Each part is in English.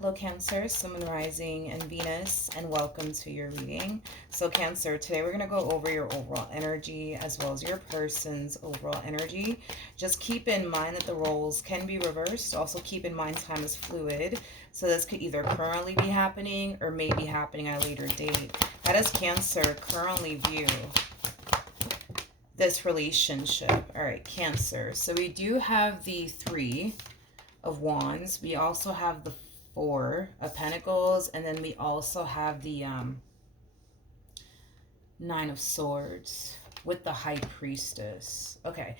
Hello Cancer, Sun, Moon, Rising, and Venus, and welcome to your reading. So Cancer, today we're going to go over your overall energy as well as your person's overall energy. Just keep in mind that the roles can be reversed. Also keep in mind time is fluid. So this could either currently be happening or may be happening at a later date. How does Cancer currently view this relationship? All right, Cancer. So we do have the Three of Wands. We also have the Four of Pentacles, and then we also have the Nine of Swords with the High Priestess. Okay.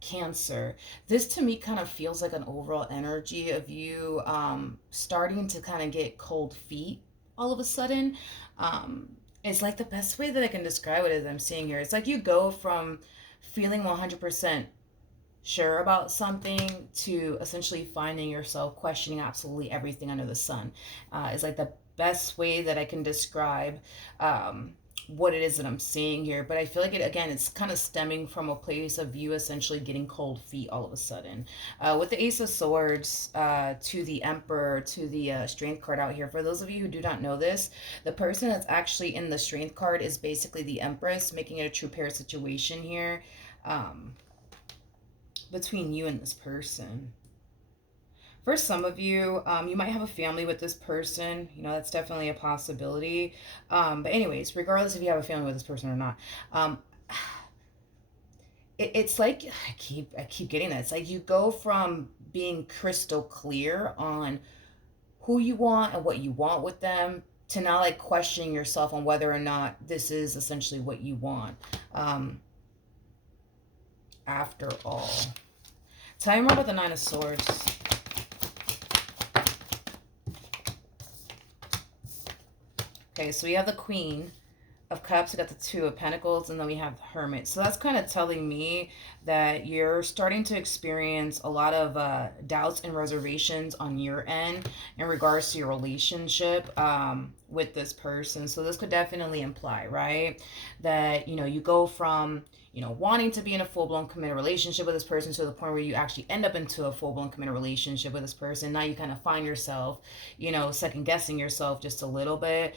Cancer, this to me kind of feels like an overall energy of you starting to kind of get cold feet all of a sudden. It's like the best way that I can describe it as I'm seeing here. It's like you go from feeling 100% sure about something to essentially finding yourself questioning absolutely everything under the sun. Is like the best way that I can describe what it is that I'm seeing here. But I feel like it's kind of stemming from a place of you essentially getting cold feet all of a sudden. With the Ace of Swords to the Emperor to the Strength card out here. For those of you who do not know this, the person that's actually in the Strength card is basically the Empress, making it a true pair situation here. Between you and this person. For some of you, you might have a family with this person. You know, that's definitely a possibility. But anyways, regardless if you have a family with this person or not, it's like I keep getting that. It's like you go from being crystal clear on who you want and what you want with them to now like questioning yourself on whether or not this is essentially what you want. After all. Tell me more about the Nine of Swords. Okay, so we have the Queen of Cups, we got the Two of Pentacles, and then we have the Hermit. So that's kind of telling me that you're starting to experience a lot of doubts and reservations on your end in regards to your relationship with this person. So this could definitely imply, right, that, you know, you go from, you know, wanting to be in a full-blown committed relationship with this person to the point where you actually end up into a full-blown committed relationship with this person. Now you kind of find yourself, you know, second-guessing yourself just a little bit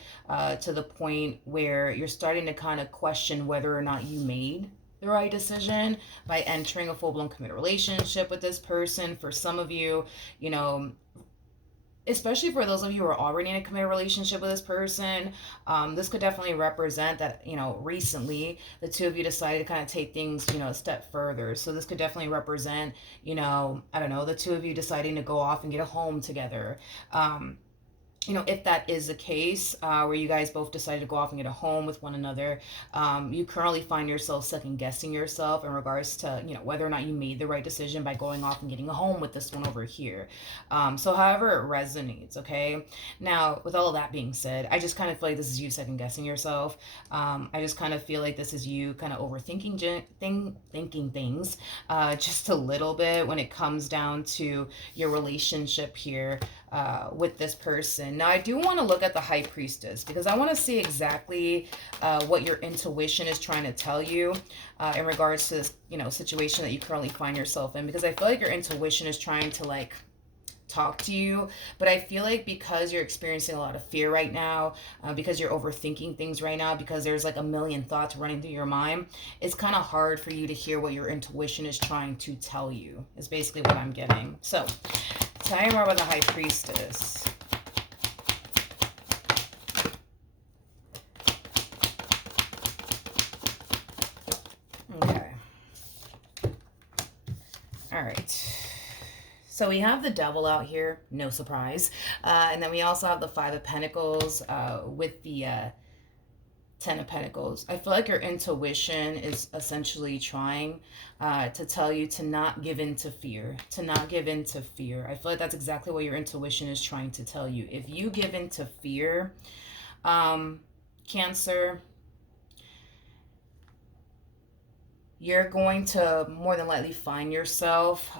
to the point where you're starting to kind of question whether or not you made the right decision by entering a full-blown committed relationship with this person. For some of you, you know, especially for those of you who are already in a committed relationship with this person, this could definitely represent that, you know, recently the two of you decided to kind of take things, you know, a step further. So this could definitely represent, you know, I don't know, the two of you deciding to go off and get a home together. You know, if that is the case, where you guys both decided to go off and get a home with one another, you currently find yourself second guessing yourself in regards to, you know, whether or not you made the right decision by going off and getting a home with this one over here. So however it resonates, okay? Now, with all of that being said, I just kind of feel like this is you second guessing yourself. I just kind of feel like this is you kind of overthinking thinking things just a little bit when it comes down to your relationship here with this person. Now, I do want to look at the High Priestess because I want to see exactly what your intuition is trying to tell you in regards to this, you know, situation that you currently find yourself in, because I feel like your intuition is trying to like talk to you, but I feel like because you're experiencing a lot of fear right now, because you're overthinking things right now, because there's like a million thoughts running through your mind, it's kind of hard for you to hear what your intuition is trying to tell you, is basically what I'm getting. So tell me more about the High Priestess. Okay. All right. So we have the Devil out here, no surprise. And then we also have the Five of Pentacles with the Ten of Pentacles. I feel like your intuition is essentially trying to tell you to not give in to fear, to not give in to fear. I feel like that's exactly what your intuition is trying to tell you. If you give in to fear, Cancer, you're going to more than likely find yourself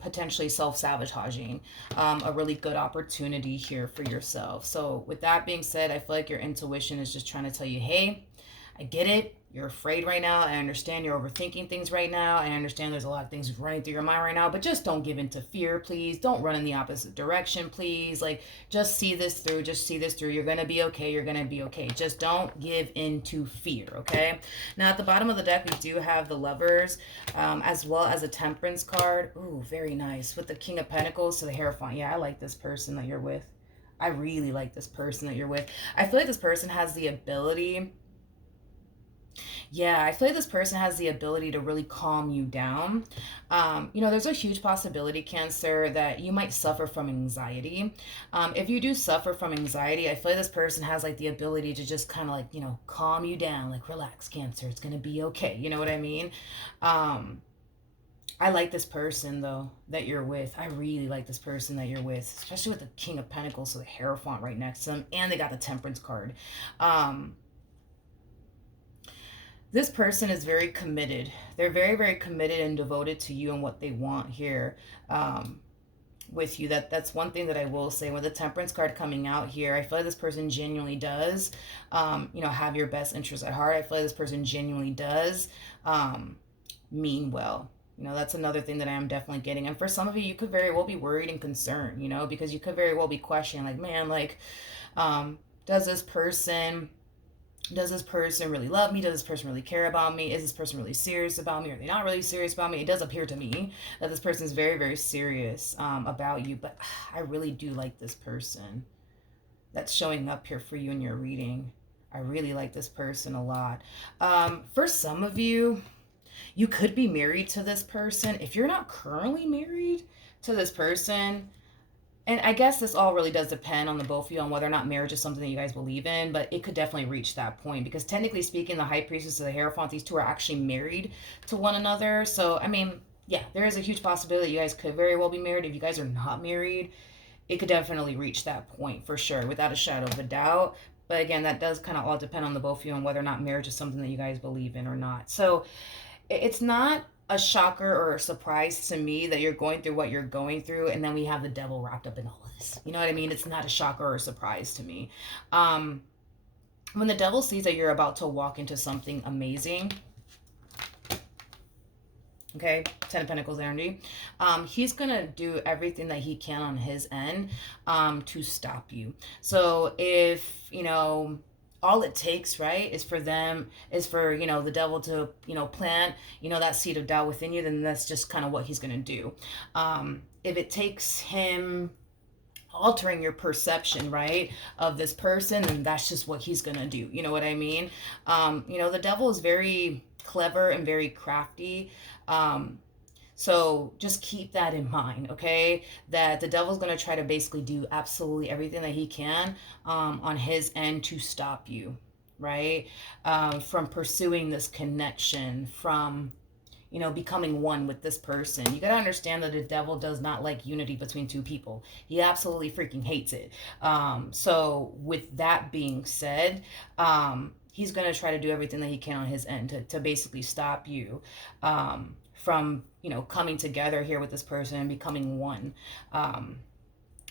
potentially self-sabotaging a really good opportunity here for yourself. So with that being said, I feel like your intuition is just trying to tell you, hey, I get it. You're afraid right now. I understand you're overthinking things right now. I understand there's a lot of things running through your mind right now, but just don't give in to fear, please. Don't run in the opposite direction, please. Like, just see this through. Just see this through. You're going to be okay. You're going to be okay. Just don't give in to fear, okay? Now, at the bottom of the deck, we do have the Lovers, as well as a Temperance card. Ooh, very nice. With the King of Pentacles to the Hierophant. Yeah, I like this person that you're with. I really like this person that you're with. I feel like this person has the ability. Yeah, I feel like this person has the ability to really calm you down. There's a huge possibility, Cancer, that you might suffer from anxiety. If you do suffer from anxiety, I feel like this person has like the ability to just kind of like, calm you down, like relax, Cancer, it's going to be okay. You know what I mean? I like this person though that you're with. I really like this person that you're with, especially with the King of Pentacles, so the Hierophant right next to them, and they got the Temperance card. This person is very committed. They're very, very committed and devoted to you and what they want here with you. That's one thing that I will say. With the Temperance card coming out here, I feel like this person genuinely does, have your best interest at heart. I feel like this person genuinely does mean well. That's another thing that I am definitely getting. And for some of you, you could very well be worried and concerned, because you could very well be questioning, like, man, like, does this person really love me? Does this person really care about me? Is this person really serious about me? Are they not really serious about me? It does appear to me that this person is very, very serious about you. But I really do like this person that's showing up here for you in your reading. I really like this person a lot. For some of you, you could be married to this person. If you're not currently married to this person, and I guess this all really does depend on the both of you on whether or not marriage is something that you guys believe in, but it could definitely reach that point because technically speaking, the High Priestess of the Hierophant, these two are actually married to one another. So, I mean, yeah, there is a huge possibility that you guys could very well be married. If you guys are not married, it could definitely reach that point for sure, without a shadow of a doubt. But again, that does kind of all depend on the both of you on whether or not marriage is something that you guys believe in or not. So, it's not a shocker or a surprise to me that you're going through what you're going through, and then we have the devil wrapped up in all of this. You know what I mean? It's not a shocker or a surprise to me. When the devil sees that you're about to walk into something amazing, okay, Ten of Pentacles energy, he's gonna do everything that he can on his end to stop you. So if all it takes, right, is for the devil to, plant, that seed of doubt within you, then that's just kind of what he's going to do. If it takes him altering your perception, right, of this person, then that's just what he's going to do. You know what I mean? The devil is very clever and very crafty. So just keep that in mind, okay? That the devil's going to try to basically do absolutely everything that he can on his end to stop you, right? From pursuing this connection, from, becoming one with this person. You got to understand that the devil does not like unity between two people. He absolutely freaking hates it. So with that being said, he's going to try to do everything that he can on his end to basically stop you from coming together here with this person and becoming one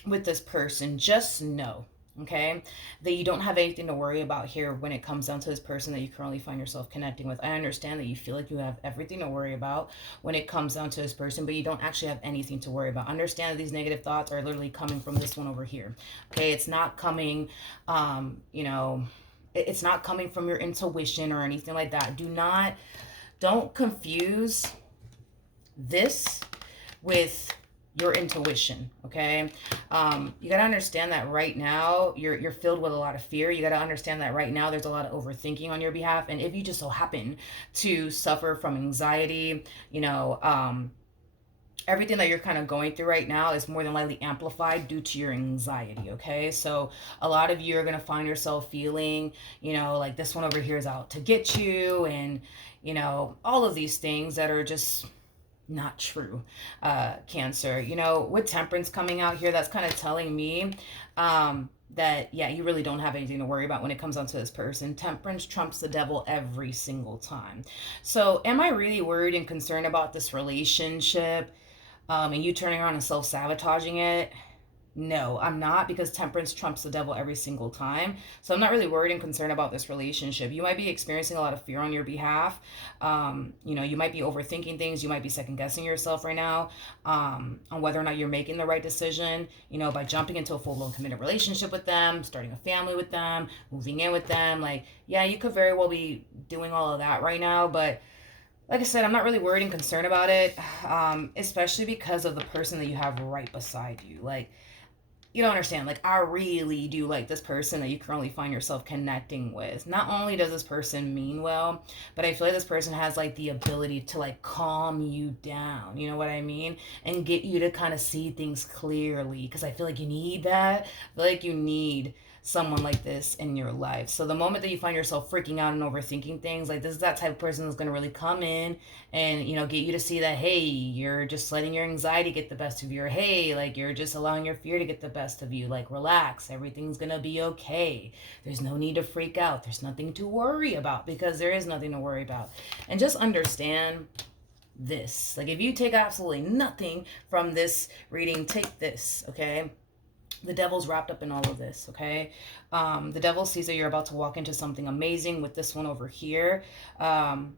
with this person. Just know, okay, that you don't have anything to worry about here when it comes down to this person that you currently find yourself connecting with. I understand that you feel like you have everything to worry about when it comes down to this person, but you don't actually have anything to worry about. Understand that these negative thoughts are literally coming from this one over here, okay? It's not coming it's not coming from your intuition or anything like that. Don't confuse this with your intuition, okay? You got to understand that right now you're filled with a lot of fear. You got to understand that right now there's a lot of overthinking on your behalf, and if you just so happen to suffer from anxiety, everything that you're kind of going through right now is more than likely amplified due to your anxiety, okay? So a lot of you are going to find yourself feeling, like this one over here is out to get you, and all of these things that are just not true, Cancer. With Temperance coming out here, that's kind of telling me that, yeah, you really don't have anything to worry about when it comes down to this person. Temperance trumps the devil every single time. So am I really worried and concerned about this relationship and you turning around and self-sabotaging it? No, I'm not, because temperance trumps the devil every single time. So I'm not really worried and concerned about this relationship. You might be experiencing a lot of fear on your behalf. You might be overthinking things. You might be second guessing yourself right now, on whether or not you're making the right decision, by jumping into a full blown committed relationship with them, starting a family with them, moving in with them. Like, yeah, you could very well be doing all of that right now, but like I said, I'm not really worried and concerned about it, especially because of the person that you have right beside you. Like, you don't understand. Like, I really do like this person that you currently find yourself connecting with. Not only does this person mean well, but I feel like this person has like the ability to like calm you down. You know what I mean? And get you to kind of see things clearly. Because I feel like you need that. I feel like you need someone like this in your life. So the moment that you find yourself freaking out and overthinking things, like this is that type of person that's going to really come in and get you to see that, hey, you're just letting your anxiety get the best of you, or hey, like you're just allowing your fear to get the best of you. Like, relax, everything's going to be okay. There's no need to freak out. There's nothing to worry about, because there is nothing to worry about. And just understand this. Like, if you take absolutely nothing from this reading, take this, okay? The devil's wrapped up in all of this, okay? The devil sees that you're about to walk into something amazing with this one over here. And,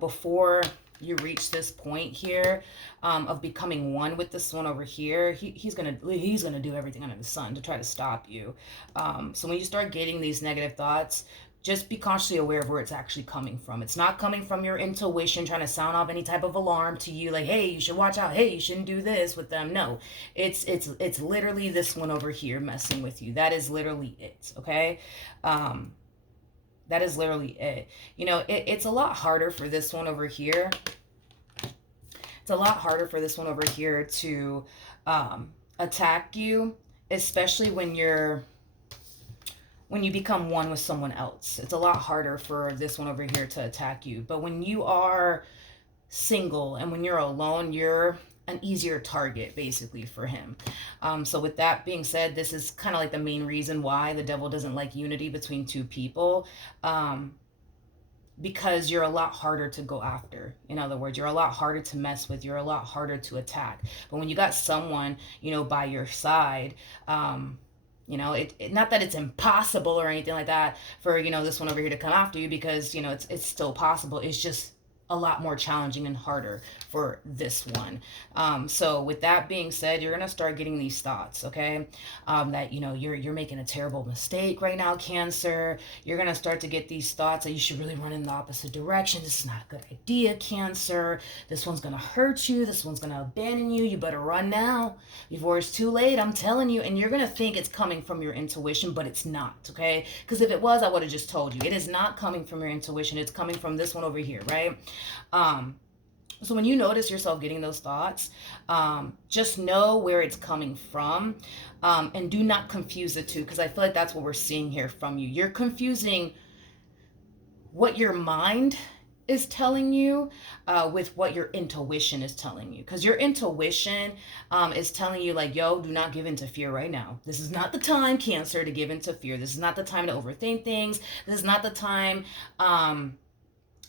before you reach this point here, of becoming one with this one over here, he's gonna do everything under the sun to try to stop you. So when you start getting these negative thoughts, just be consciously aware of where it's actually coming from. It's not coming from your intuition trying to sound off any type of alarm to you, like, hey, you should watch out, hey, you shouldn't do this with them. No, it's literally this one over here messing with you. That is literally it, okay? That is literally it. It's a lot harder for this one over here. It's a lot harder for this one over here to attack you, especially when you become one with someone else. It's a lot harder for this one over here to attack you. But when you are single and when you're alone, you're an easier target basically for him. So with that being said, this is kind of like the main reason why the devil doesn't like unity between two people. Because you're a lot harder to go after. In other words, you're a lot harder to mess with. You're a lot harder to attack. But when you got someone, by your side, not that it's impossible or anything like that for, this one over here to come after you, because, it's still possible. It's just a lot more challenging and harder for this one. So with that being said, you're gonna start getting these thoughts, okay? That you're making a terrible mistake right now, Cancer. You're gonna start to get these thoughts that you should really run in the opposite direction. This is not a good idea, Cancer. This one's gonna hurt you. This one's gonna abandon you. You better run now before it's too late. I'm telling you. And you're gonna think it's coming from your intuition, but it's not, okay? Because if it was, I would have just told you. It is not coming from your intuition. It's coming from this one over here, right? So when you notice yourself getting those thoughts, just know where it's coming from, and do not confuse the two, because I feel like that's what we're seeing here from you. You're confusing what your mind is telling you with what your intuition is telling you, because your intuition is telling you, like, yo, do not give into fear right now. This is not the time, Cancer, to give into fear. This is not the time to overthink things. This is not the time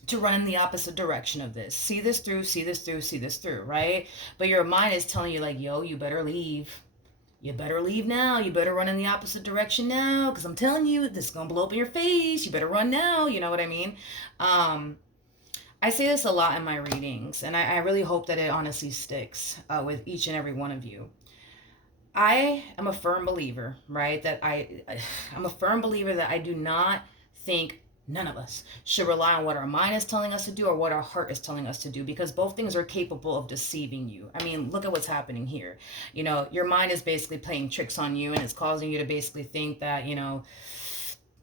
to run in the opposite direction of this. See this through, see this through, see this through, right? But your mind is telling you, like, yo, you better leave. You better leave now. You better run in the opposite direction now, because I'm telling you, this is going to blow up in your face. You better run now. You know what I mean? I say this a lot in my readings, and I really hope that it honestly sticks with each and every one of you. I am a firm believer, right? I'm a firm believer that I do not think none of us should rely on what our mind is telling us to do or what our heart is telling us to do, because both things are capable of deceiving you. I mean, look at what's happening here. Your mind is basically playing tricks on you, and it's causing you to basically think that,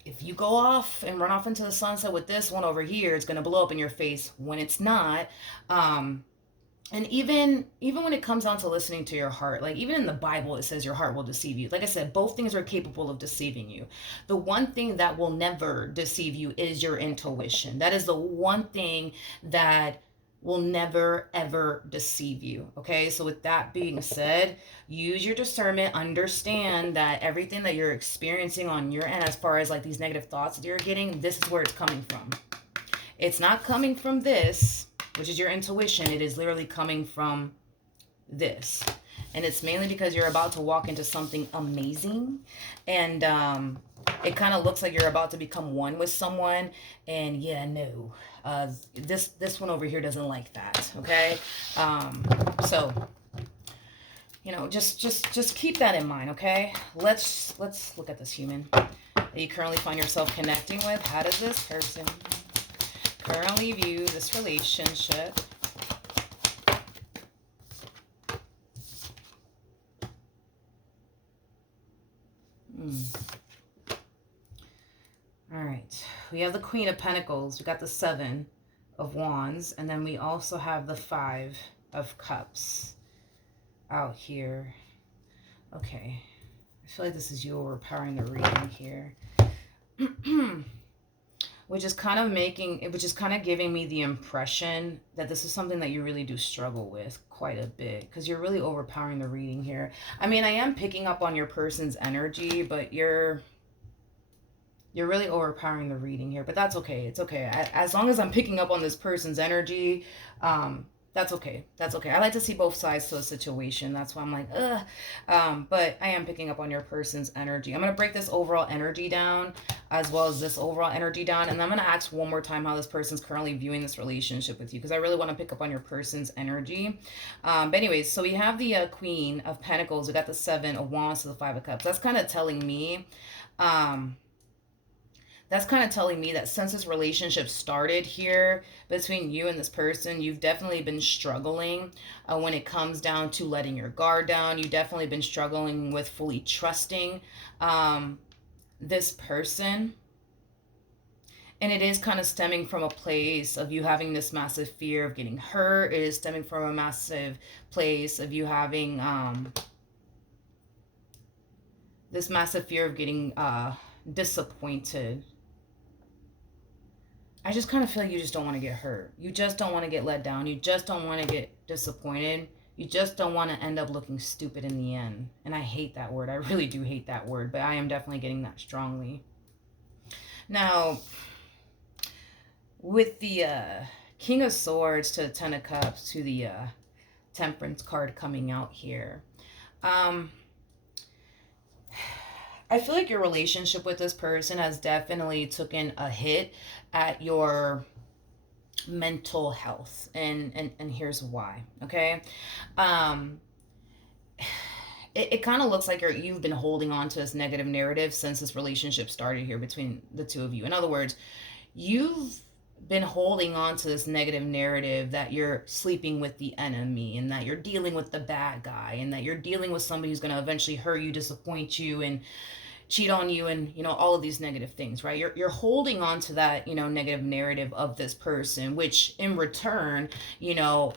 if you go off and run off into the sunset with this one over here, it's going to blow up in your face, when it's not. And even when it comes down to listening to your heart, like even in the Bible, it says your heart will deceive you. Like I said, both things are capable of deceiving you. The one thing that will never deceive you is your intuition. That is the one thing that will never, ever deceive you. Okay, so with that being said, use your discernment. Understand that everything that you're experiencing on your end, as far as like these negative thoughts that you're getting, this is where it's coming from. It's not coming from this, which is your intuition. It is literally coming from this. And it's mainly because you're about to walk into something amazing. And it kind of looks like you're about to become one with someone. And yeah, no. This one over here doesn't like that. Okay. So just keep that in mind, okay? Let's look at this human that you currently find yourself connecting with. How does this person currently view this relationship? All right. We have the Queen of Pentacles. We got the Seven of Wands. And then we also have the Five of Cups out here. Okay. I feel like this is you overpowering the reading here. which is kind of giving me the impression that this is something that you really do struggle with quite a bit, because you're really overpowering the reading here. I mean, I am picking up on your person's energy, but you're really overpowering the reading here, but that's okay. It's okay. As long as I'm picking up on this person's energy, that's okay. That's okay. I like to see both sides to a situation. That's why I'm like, ugh. But I am picking up on your person's energy. I'm going to break this overall energy down as well as this overall energy down. And I'm going to ask one more time how this person's currently viewing this relationship with you, because I really want to pick up on your person's energy. But anyways, so we have the Queen of Pentacles. We got the Seven of Wands to the Five of Cups. That's kind of telling me... that's kind of telling me that since this relationship started here between you and this person, you've definitely been struggling when it comes down to letting your guard down. You've definitely been struggling with fully trusting this person. And it is kind of stemming from a place of you having this massive fear of getting hurt. It is stemming from a massive place of you having this massive fear of getting disappointed. I just kind of feel like you just don't want to get hurt. You just don't want to get let down. You just don't want to get disappointed. You just don't want to end up looking stupid in the end. And I hate that word. I really do hate that word, but I am definitely getting that strongly. Now, with the King of Swords to the Ten of Cups to the Temperance card coming out here, I feel like your relationship with this person has definitely taken a hit at your mental health. And here's why, okay? It kind of looks like you've been holding on to this negative narrative since this relationship started here between the two of you. In other words, you've been holding on to this negative narrative that you're sleeping with the enemy and that you're dealing with the bad guy and that you're dealing with somebody who's going to eventually hurt you, disappoint you, and cheat on you, and all of these negative things, right? You're holding on to that negative narrative of this person, which in return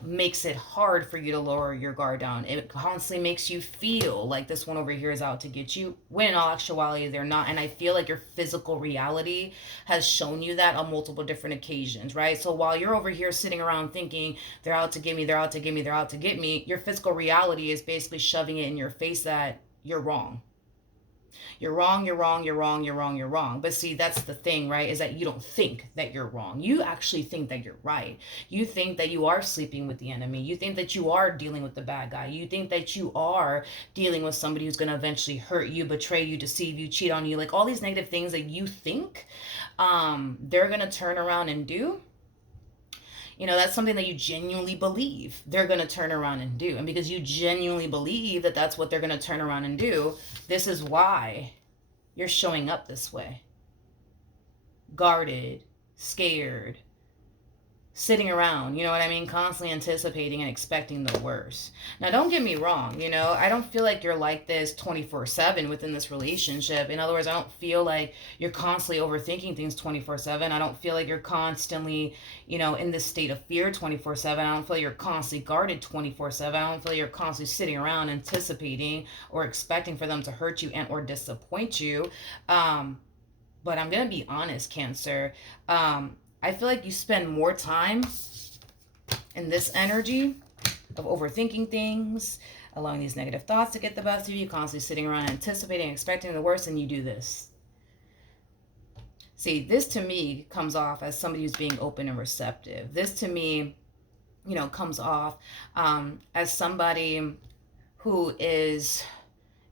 makes it hard for you to lower your guard down. It constantly makes you feel like this one over here is out to get you, when in all actuality they're not. And I feel like your physical reality has shown you that on multiple different occasions, right? So while you're over here sitting around thinking they're out to get me, they're out to get me, they're out to get me, your physical reality is basically shoving it in your face that you're wrong. You're wrong, you're wrong, you're wrong, you're wrong, you're wrong. But see, that's the thing, right? Is that you don't think that you're wrong. You actually think that you're right. You think that you are sleeping with the enemy. You think that you are dealing with the bad guy. You think that you are dealing with somebody who's going to eventually hurt you, betray you, deceive you, cheat on you. Like all these negative things that you think they're going to turn around and do. That's something that you genuinely believe they're going to turn around and do. And because you genuinely believe that that's what they're going to turn around and do, this is why you're showing up this way. Guarded, scared, sitting around, constantly anticipating and expecting the worst. Now, don't get me wrong, I don't feel like you're like this 24/7 within this relationship. In other words, I don't feel like you're constantly overthinking things 24/7. I don't feel like you're constantly, in this state of fear 24/7. I don't feel like you're constantly guarded 24/7. I don't feel like you're constantly sitting around anticipating or expecting for them to hurt you and or disappoint you. But I'm going to be honest, Cancer. I feel like you spend more time in this energy of overthinking things, allowing these negative thoughts to get the best of you, constantly sitting around anticipating, expecting the worst, and you do this. See, this to me comes off as somebody who's being open and receptive. This to me, comes off as somebody who is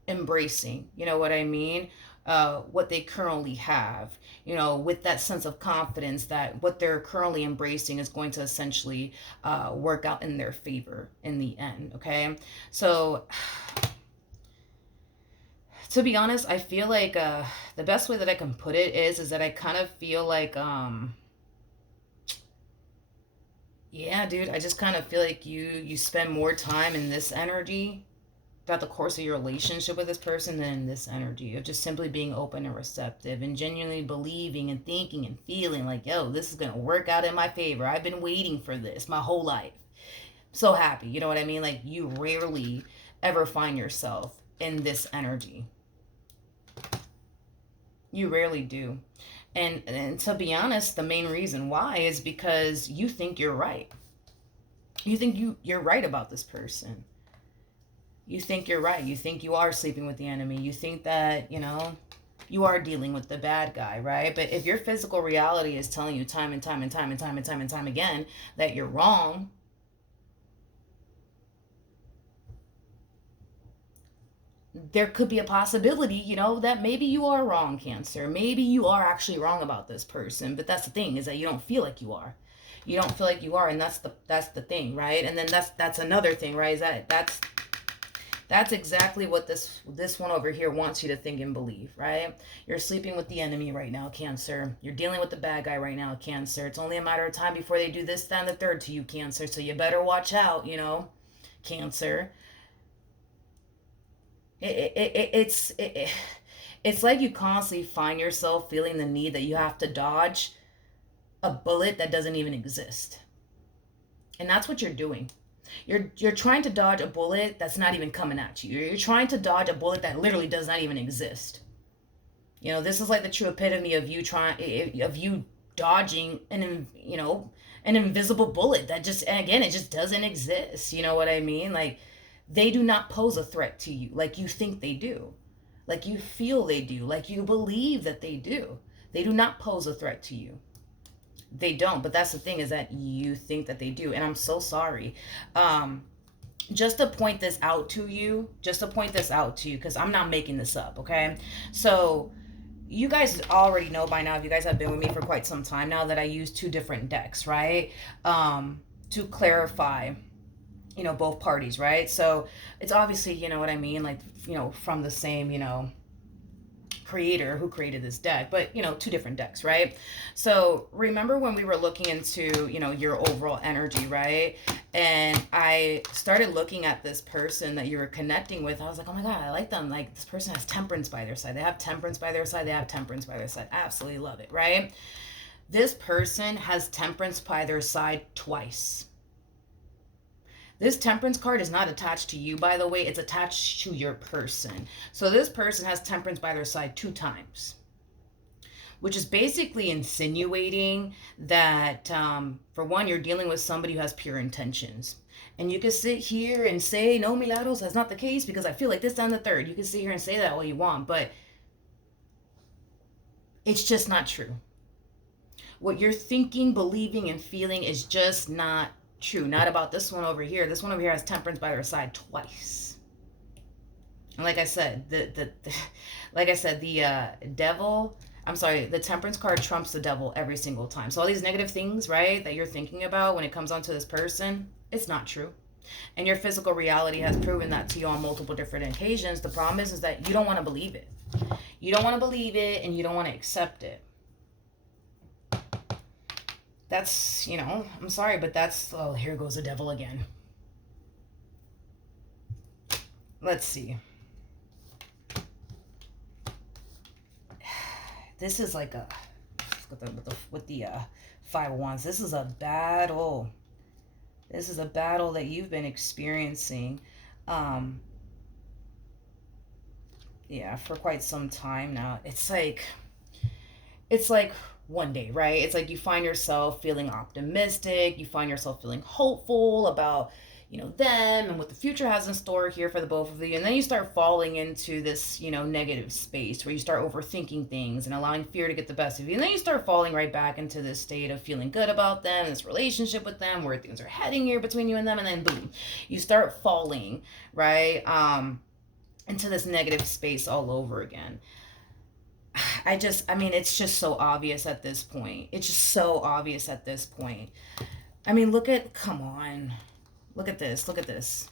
embracing, you know what I mean? What they currently have, you know, with that sense of confidence that what they're currently embracing is going to essentially work out in their favor in the end. Okay. So, to be honest, I feel like the best way that I can put it is that I kind of feel like, yeah, dude, I just kind of feel like you spend more time in this energy throughout the course of your relationship with this person than this energy of just simply being open and receptive and genuinely believing and thinking and feeling like, yo, this is gonna work out in my favor. I've been waiting for this my whole life. So happy, you know what I mean? Like, you rarely ever find yourself in this energy. You rarely do. And to be honest, the main reason why is because you think you're right. You think you're right about this person. You think you're right. You think you are sleeping with the enemy. You think that, you know, you are dealing with the bad guy, right? But if your physical reality is telling you time and time and time and time and time and time again that you're wrong, there could be a possibility, you know, that maybe you are wrong, Cancer. Maybe you are actually wrong about this person. But that's the thing, is that you don't feel like you are. You don't feel like you are, and that's the thing, right? And then that's another thing, right? Is that's exactly what this one over here wants you to think and believe, right? You're sleeping with the enemy right now, Cancer. You're dealing with the bad guy right now, Cancer. It's only a matter of time before they do this, that, and the third to you, Cancer. So you better watch out, you know, Cancer. It's like you constantly find yourself feeling the need that you have to dodge a bullet that doesn't even exist. And that's what you're doing. You're trying to dodge a bullet that's not even coming at you. You're trying to dodge a bullet that literally does not even exist. You know, this is like the true epitome of you dodging an invisible bullet that just, and again, it just doesn't exist. You know what I mean? Like, they do not pose a threat to you like you think they do, like you feel they do, like you believe that they do. They do not pose a threat to you. They don't. But that's the thing, is that you think that they do. And I'm so sorry. Just to point this out to you, because I'm not making this up, okay? So you guys already know by now, if you guys have been with me for quite some time now, that I use two different decks, right? To clarify, you know, both parties, right? So it's obviously, you know what I mean, like, you know, from the same, you know, creator who created this deck, but, you know, two different decks, right? So remember when we were looking into, you know, your overall energy, right? And I started looking at this person that you were connecting with. I was like, oh my God, I like them. Like, this person has temperance by their side. They have temperance by their side. They have temperance by their side. Absolutely love it, right? This person has temperance by their side twice. This temperance card is not attached to you, by the way. It's attached to your person. So this person has temperance by their side 2 times, which is basically insinuating that, for one, you're dealing with somebody who has pure intentions. And you can sit here and say, no, Milagros, that's not the case because I feel like this, and the third. You can sit here and say that all you want, but it's just not true. What you're thinking, believing, and feeling is just not true. Not about this one over here. This one over here has temperance by their side twice. And like I said, the devil, I'm sorry, the temperance card trumps the devil every single time. So all these negative things, right, that you're thinking about when it comes onto this person, it's not true. And your physical reality has proven that to you on multiple different occasions. The problem is that you don't want to believe it. You don't want to believe it, and you don't want to accept it. That's, you know, I'm sorry, but that's, oh, here goes the devil again. Let's see. This is like a, with the 5 of Wands, this is a battle. This is a battle that you've been experiencing, yeah, for quite some time now. It's like one day, right? It's like you find yourself feeling optimistic. You find yourself feeling hopeful about, them and what the future has in store here for the both of you. And then you start falling into this, negative space where you start overthinking things and allowing fear to get the best of you. And then you start falling right back into this state of feeling good about them, this relationship with them, where things are heading here between you and them. And then boom, you start falling, right? Into this negative space all over again. It's just so obvious at this point. It's just so obvious at this point. Come on. Look at this. Look at this.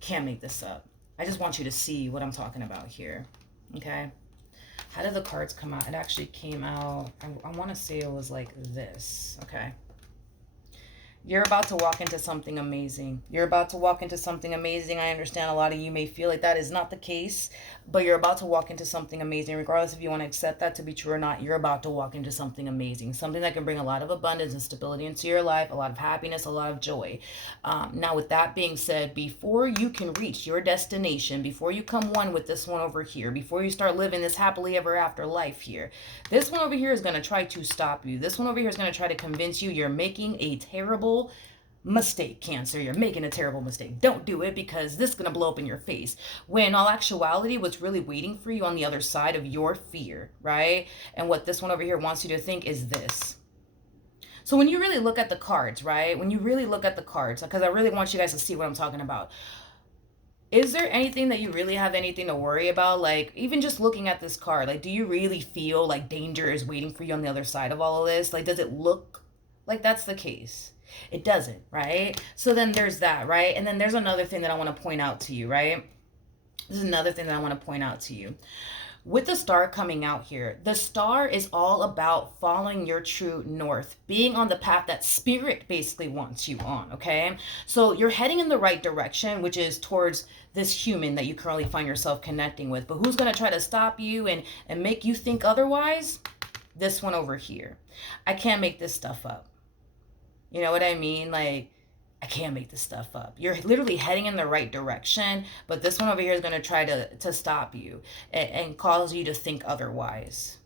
Can't make this up. I just want you to see what I'm talking about here. Okay? How did the cards come out? It actually came out, I want to say it was like this. Okay. You're about to walk into something amazing. You're about to walk into something amazing. I understand a lot of you may feel like that is not the case, but you're about to walk into something amazing. Regardless if you want to accept that to be true or not, you're about to walk into something amazing. Something that can bring a lot of abundance and stability into your life, a lot of happiness, a lot of joy. Now, with that being said, before you can reach your destination, before you come one with this one over here, before you start living this happily ever after life here, this one over here is going to try to stop you. This one over here is going to try to convince you you're making a terrible mistake, Cancer. You're making a terrible mistake. Don't do it because this is going to blow up in your face. When in all actuality, what's really waiting for you on the other side of your fear, right? And what this one over here wants you to think is this. So when you really look at the cards, right? When you really look at the cards, because I really want you guys to see what I'm talking about. Is there anything that you really have anything to worry about? Like, even just looking at this card, like, do you really feel like danger is waiting for you on the other side of all of this? Like, does it look like that's the case? It doesn't, right? So then there's that, right? And then there's another thing that I want to point out to you, right? This is another thing that I want to point out to you. With the star coming out here, the star is all about following your true north, being on the path that spirit basically wants you on, okay? So you're heading in the right direction, which is towards this human that you currently find yourself connecting with. But who's going to try to stop you and make you think otherwise? This one over here. I can't make this stuff up. You know what I mean? Like, I can't make this stuff up. You're literally heading in the right direction, but this one over here is going to try to stop you and cause you to think otherwise.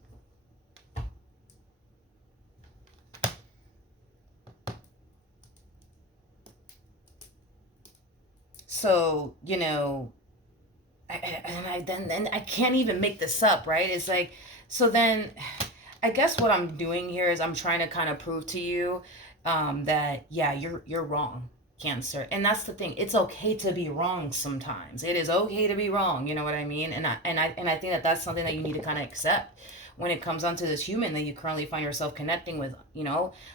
So, then I can't even make this up, right? It's like, so then I guess what I'm doing here is I'm trying to kind of prove to you that, yeah, you're wrong, Cancer. And that's the thing. It's okay to be wrong sometimes. It is okay to be wrong. You know what I mean? And I think that that's something that you need to kind of accept when it comes onto this human that you currently find yourself connecting with.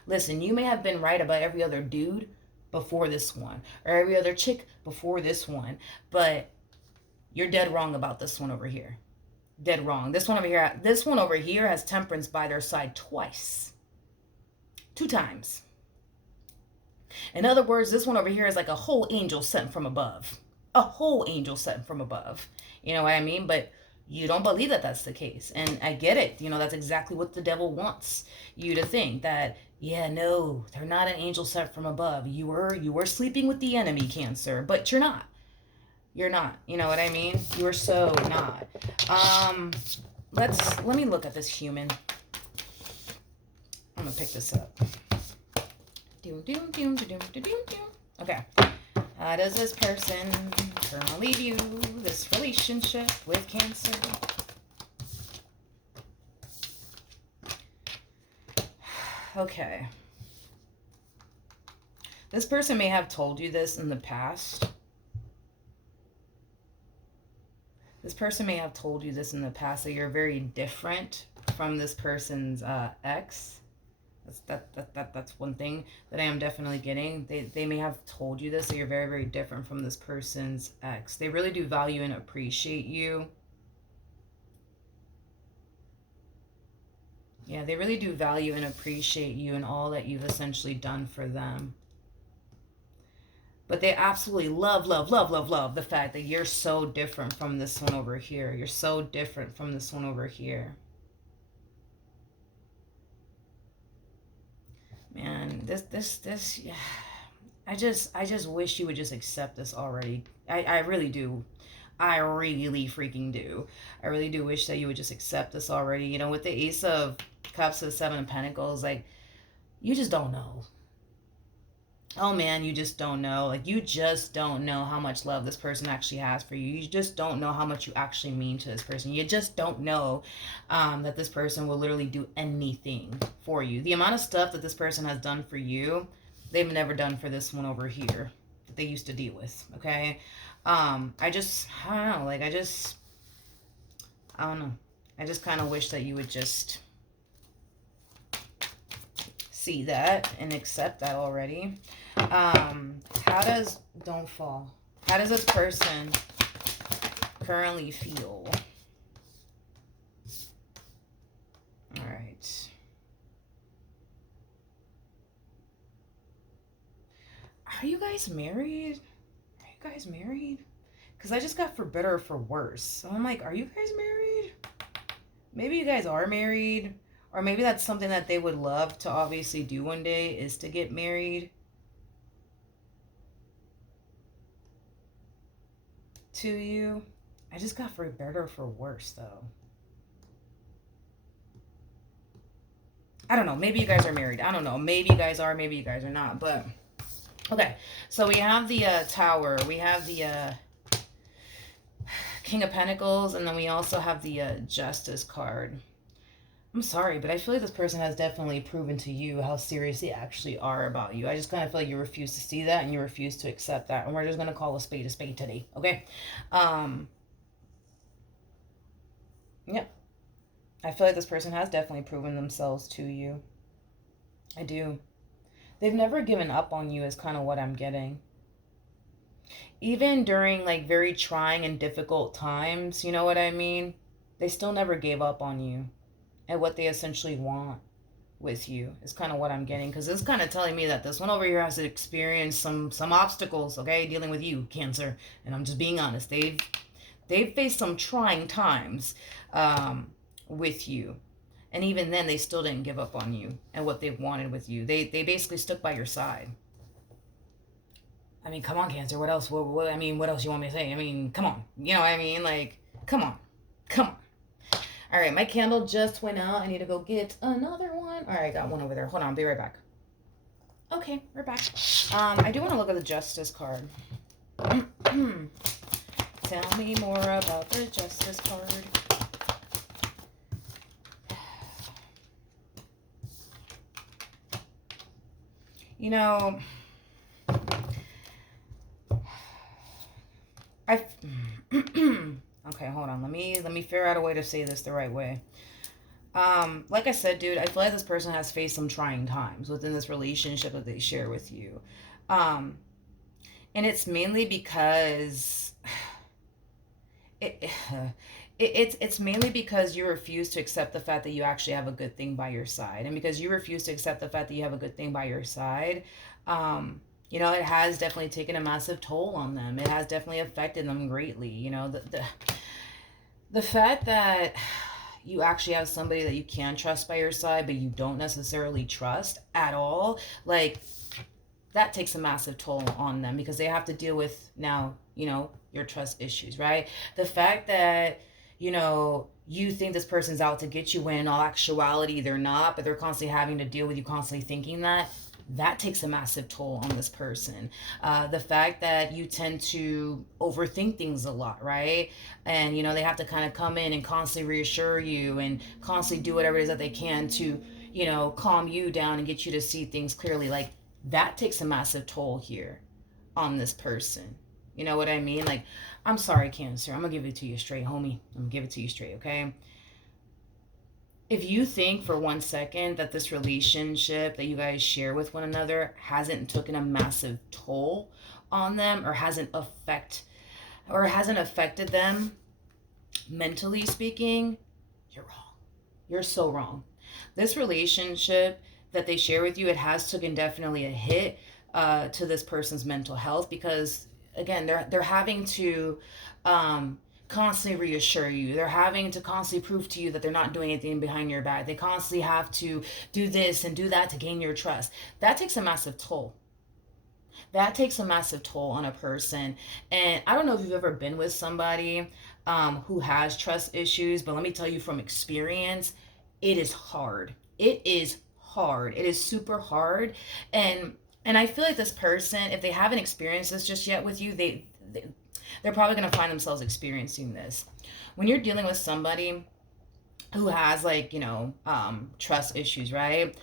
Listen, you may have been right about every other dude before this one, or every other chick before this one, but you're dead wrong about this one over here. Dead wrong. This one over here has Temperance by their side twice. 2 times. In other words, this one over here is like a whole angel sent from above. A whole angel sent from above. You know what I mean? But you don't believe that that's the case. And I get it. That's exactly what the devil wants you to think. That, yeah, no, they're not an angel sent from above. You were sleeping with the enemy, Cancer. But you're not. You're not. You know what I mean? You're so not. Let me look at this human. I'm gonna pick this up. Okay. How does this person currently view this relationship with Cancer? Okay. This person may have told you this in the past. This person may have told you this in the past, that you're very different from this person's ex. That's one thing that I am definitely getting. They may have told you this, that you're very, very different from this person's ex. They really do value and appreciate you. Yeah, they really do value and appreciate you and all that you've essentially done for them. But they absolutely love the fact that you're so different from this one over here. You're so different from this one over here. Man, this, yeah. I just wish you would just accept this already. I really do. I really freaking do. I really do wish that you would just accept this already. With the Ace of Cups to the Seven of Pentacles, like, you just don't know. Oh man, you just don't know. Like, you just don't know how much love this person actually has for you. You just don't know how much you actually mean to this person. You just don't know that this person will literally do anything for you. The amount of stuff that this person has done for you, they've never done for this one over here that they used to deal with. Okay. I don't know. I don't know. I just kind of wish that you would just see that and accept that already. How does, don't fall. How does this person currently feel? All right. Are you guys married? Are you guys married? Because I just got for better or for worse. So I'm like, are you guys married? Maybe you guys are married. Or maybe that's something that they would love to obviously do one day, is to get married to you. I just got for better or for worse, though. I don't know. Maybe you guys are married. I don't know. Maybe you guys are. Maybe you guys are not. But okay. So we have the Tower. We have the King of Pentacles, and then we also have the Justice card. I'm sorry, but I feel like this person has definitely proven to you how serious they actually are about you. I just kind of feel like you refuse to see that and you refuse to accept that. And we're just going to call a spade today, okay? Yeah. I feel like this person has definitely proven themselves to you. I do. They've never given up on you is kind of what I'm getting. Even during like very trying and difficult times, you know what I mean? They still never gave up on you and what they essentially want with you is kind of what I'm getting, because it's kind of telling me that this one over here has experienced some obstacles, okay, dealing with you, Cancer. And I'm just being honest, they've faced some trying times with you, and even then they still didn't give up on you and what they wanted with you. They basically stuck by your side. I mean, come on, Cancer, what else, I mean, what else you want me to say? I mean, come on, you know what I mean? Like, come on, come on. All right, my candle just went out. I need to go get another one. All right, got one over there. Hold on, I'll be right back. Okay, we're back. I do want to look at the Justice card. Tell me more about the Justice card. You know, okay, hold on. Let me figure out a way to say this the right way. Like I said, dude, I feel like this person has faced some trying times within this relationship that they share with you. And it's mainly because it, it's mainly because you refuse to accept the fact that you actually have a good thing by your side. And because you refuse to accept the fact that you have a good thing by your side, you know, it has definitely taken a massive toll on them. It has definitely affected them greatly. You know, the fact that you actually have somebody that you can trust by your side, but you don't necessarily trust at all, like, that takes a massive toll on them, because they have to deal with now, you know, your trust issues, right? The fact that, you know, you think this person's out to get you when in all actuality they're not, but they're constantly having to deal with you, constantly thinking that takes a massive toll on this person. The fact that you tend to overthink things a lot, right? And, you know, they have to kind of come in and constantly reassure you and constantly do whatever it is that they can to, you know, calm you down and get you to see things clearly. Like, that takes a massive toll here on this person. You know what I mean? Like, I'm sorry, Cancer. I'm going to give it to you straight, homie. I'm going to give it to you straight, okay? If you think for 1 second that this relationship that you guys share with one another hasn't taken a massive toll on them, or hasn't affected them mentally speaking, you're wrong. You're so wrong. This relationship that they share with you, it has taken definitely a hit to this person's mental health, because again, they're having to constantly reassure you. They're having to constantly prove to you that they're not doing anything behind your back. They constantly have to do this and do that to gain your trust. That takes a massive toll. That takes a massive toll on a person. And I don't know if you've ever been with somebody who has trust issues, but let me tell you from experience, it is hard. It is hard. It is super hard. And And I feel like this person, if they haven't experienced this just yet with you, they're probably going to find themselves experiencing this. When you're dealing with somebody who has, like, trust issues, right?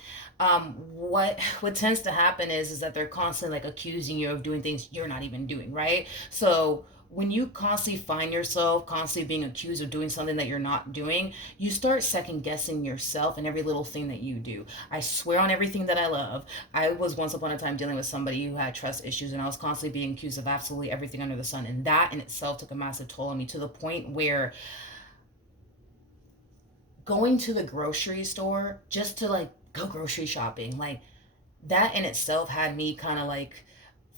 What tends to happen is that they're constantly like accusing you of doing things you're not even doing, right? So when you constantly find yourself constantly being accused of doing something that you're not doing, you start second guessing yourself and every little thing that you do. I swear on everything that I love, I was once upon a time dealing with somebody who had trust issues, and I was constantly being accused of absolutely everything under the sun, and that in itself took a massive toll on me, to the point where going to the grocery store just to like go grocery shopping, like that in itself had me kind of like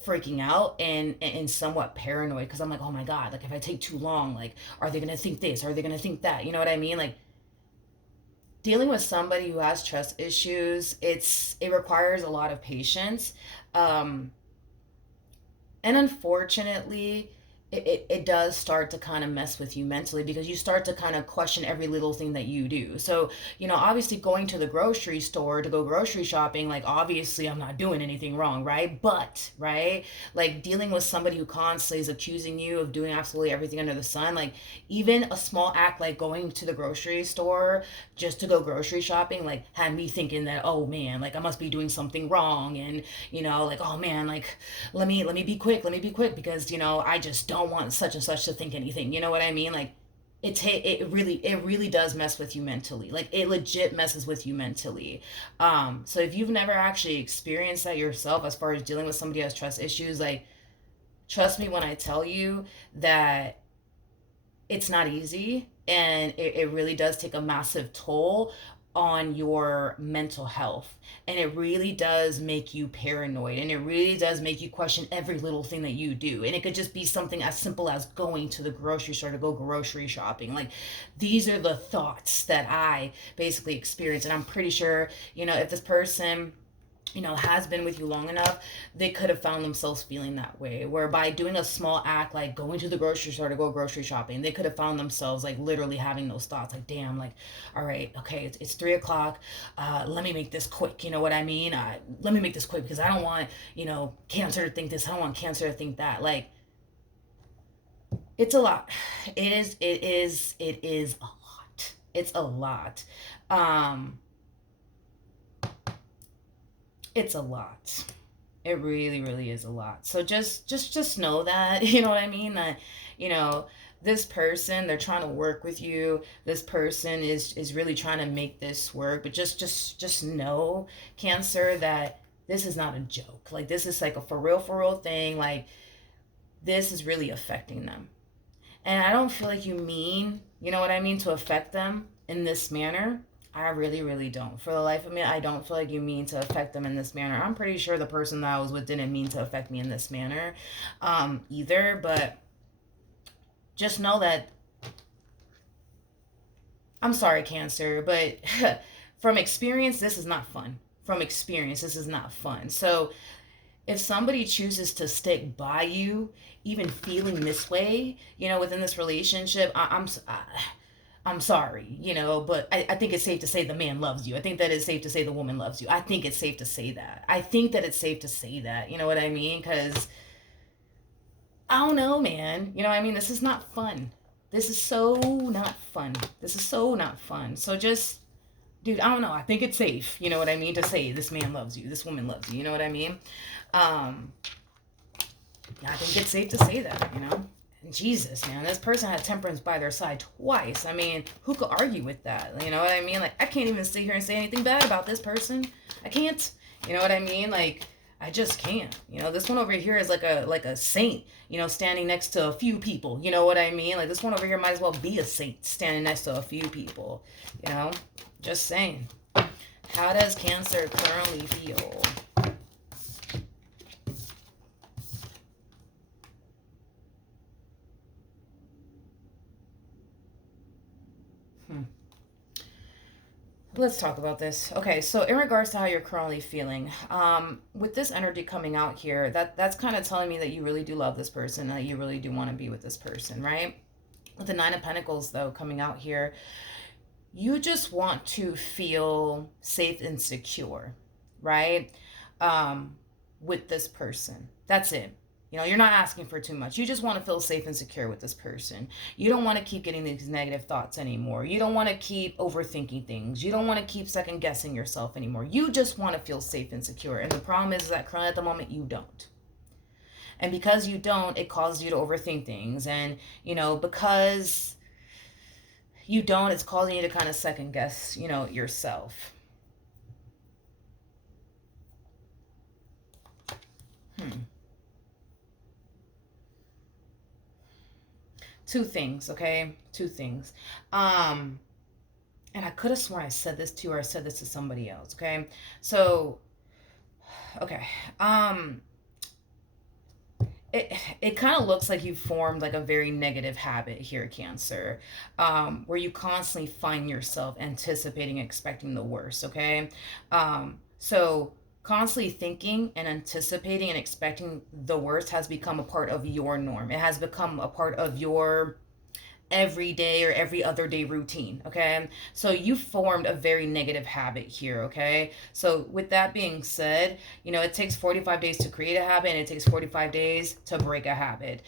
freaking out and somewhat paranoid, because I'm like, oh my god, like if I take too long, like are they gonna think this, are they gonna think that, you know what I mean? Like dealing with somebody who has trust issues, it requires a lot of patience. um and unfortunately, it does start to kind of mess with you mentally, because you start to kind of question every little thing that you do. So, obviously going to the grocery store to go grocery shopping, like obviously I'm not doing anything wrong, right? But, right, like dealing with somebody who constantly is accusing you of doing absolutely everything under the sun, like even a small act like going to the grocery store just to go grocery shopping, like had me thinking that, oh man, like I must be doing something wrong. And, like, oh man, like let me be quick, because I just don't want such and such to think anything, you know what I mean? Like it really does mess with you mentally, like it legit messes with you mentally. So if you've never actually experienced that yourself, as far as dealing with somebody who has trust issues, like trust me when I tell you that it's not easy, and it really does take a massive toll on your mental health, and it really does make you paranoid, and it really does make you question every little thing that you do. And it could just be something as simple as going to the grocery store to go grocery shopping. Like these are the thoughts that I basically experience, and I'm pretty sure, if this person has been with you long enough, they could have found themselves feeling that way. Where by doing a small act like going to the grocery store to go grocery shopping, they could have found themselves like literally having those thoughts like, damn, like, all right, okay, it's 3 o'clock. Let me make this quick. You know what I mean? Let me make this quick because I don't want, Cancer to think this. I don't want Cancer to think that. Like, it's a lot. It is a lot. It's a lot. Um, it's a lot. It really, really is a lot. So just know that, you know what I mean? That, you know, this person, they're trying to work with you. This person is really trying to make this work. But just know, Cancer, that this is not a joke. Like this is like a for real thing. Like this is really affecting them. And I don't feel like you mean, you know what I mean, to affect them in this manner. I really, really don't. For the life of me, I don't feel like you mean to affect them in this manner. I'm pretty sure the person that I was with didn't mean to affect me in this manner, either. But just know that I'm sorry, Cancer, but from experience, this is not fun. From experience, this is not fun. So if somebody chooses to stick by you, even feeling this way, within this relationship, I'm sorry, but I think it's safe to say the man loves you. I think that it's safe to say the woman loves you. I think it's safe to say that. I think that it's safe to say that. You know what I mean? Because I don't know, man. You know what I mean? This is not fun. This is so not fun. This is so not fun. So just, dude, I don't know. I think it's safe. You know what I mean? To say this man loves you. This woman loves you. You know what I mean? Um, yeah, I think it's safe to say that. Jesus, man, this person had temperance by their side twice. I mean, who could argue with that? You know what I mean? Like, I can't even sit here and say anything bad about this person. I can't. You know what I mean? Like, I just can't. This one over here is like a saint, standing next to a few people. You know what I mean? Like, this one over here might as well be a saint standing next to a few people. Just saying. How does Cancer currently feel? Hmm. Let's talk about this. Okay, so in regards to how you're currently feeling, with this energy coming out here, that's kind of telling me that you really do love this person, that you really do want to be with this person, right? With the Nine of Pentacles, though, coming out here, you just want to feel safe and secure, right? Um, with this person. That's it. You know, you're not asking for too much. You just want to feel safe and secure with this person. You don't want to keep getting these negative thoughts anymore. You don't want to keep overthinking things. You don't want to keep second guessing yourself anymore. You just want to feel safe and secure. And the problem is that currently at the moment, you don't. And because you don't, it causes you to overthink things. And, you know, because you don't, it's causing you to kind of second guess, you know, yourself. Hmm. Two things, okay? Two things. Um, and I could have sworn I said this to you or I said this to somebody else, okay? So, okay. It kind of looks like you formed like a very negative habit here, Cancer, where you constantly find yourself anticipating, expecting the worst, okay? So constantly thinking and anticipating and expecting the worst has become a part of your norm. It has become a part of your every day or every other day routine, okay? So you formed a very negative habit here, okay? So with that being said, you know, it takes 45 days to create a habit and it takes 45 days to break a habit.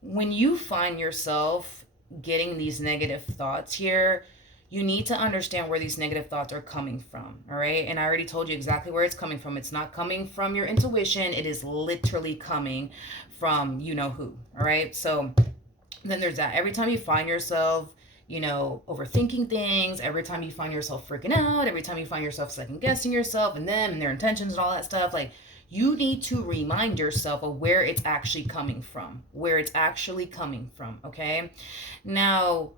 When you find yourself getting these negative thoughts here, you need to understand where these negative thoughts are coming from, all right? And I already told you exactly where it's coming from. It's not coming from your intuition, it is literally coming from you know who, all right? So then there's that. Every time you find yourself, you know, overthinking things, every time you find yourself freaking out, every time you find yourself second guessing yourself and them and their intentions and all that stuff, like you need to remind yourself of where it's actually coming from, where it's actually coming from, okay? Now,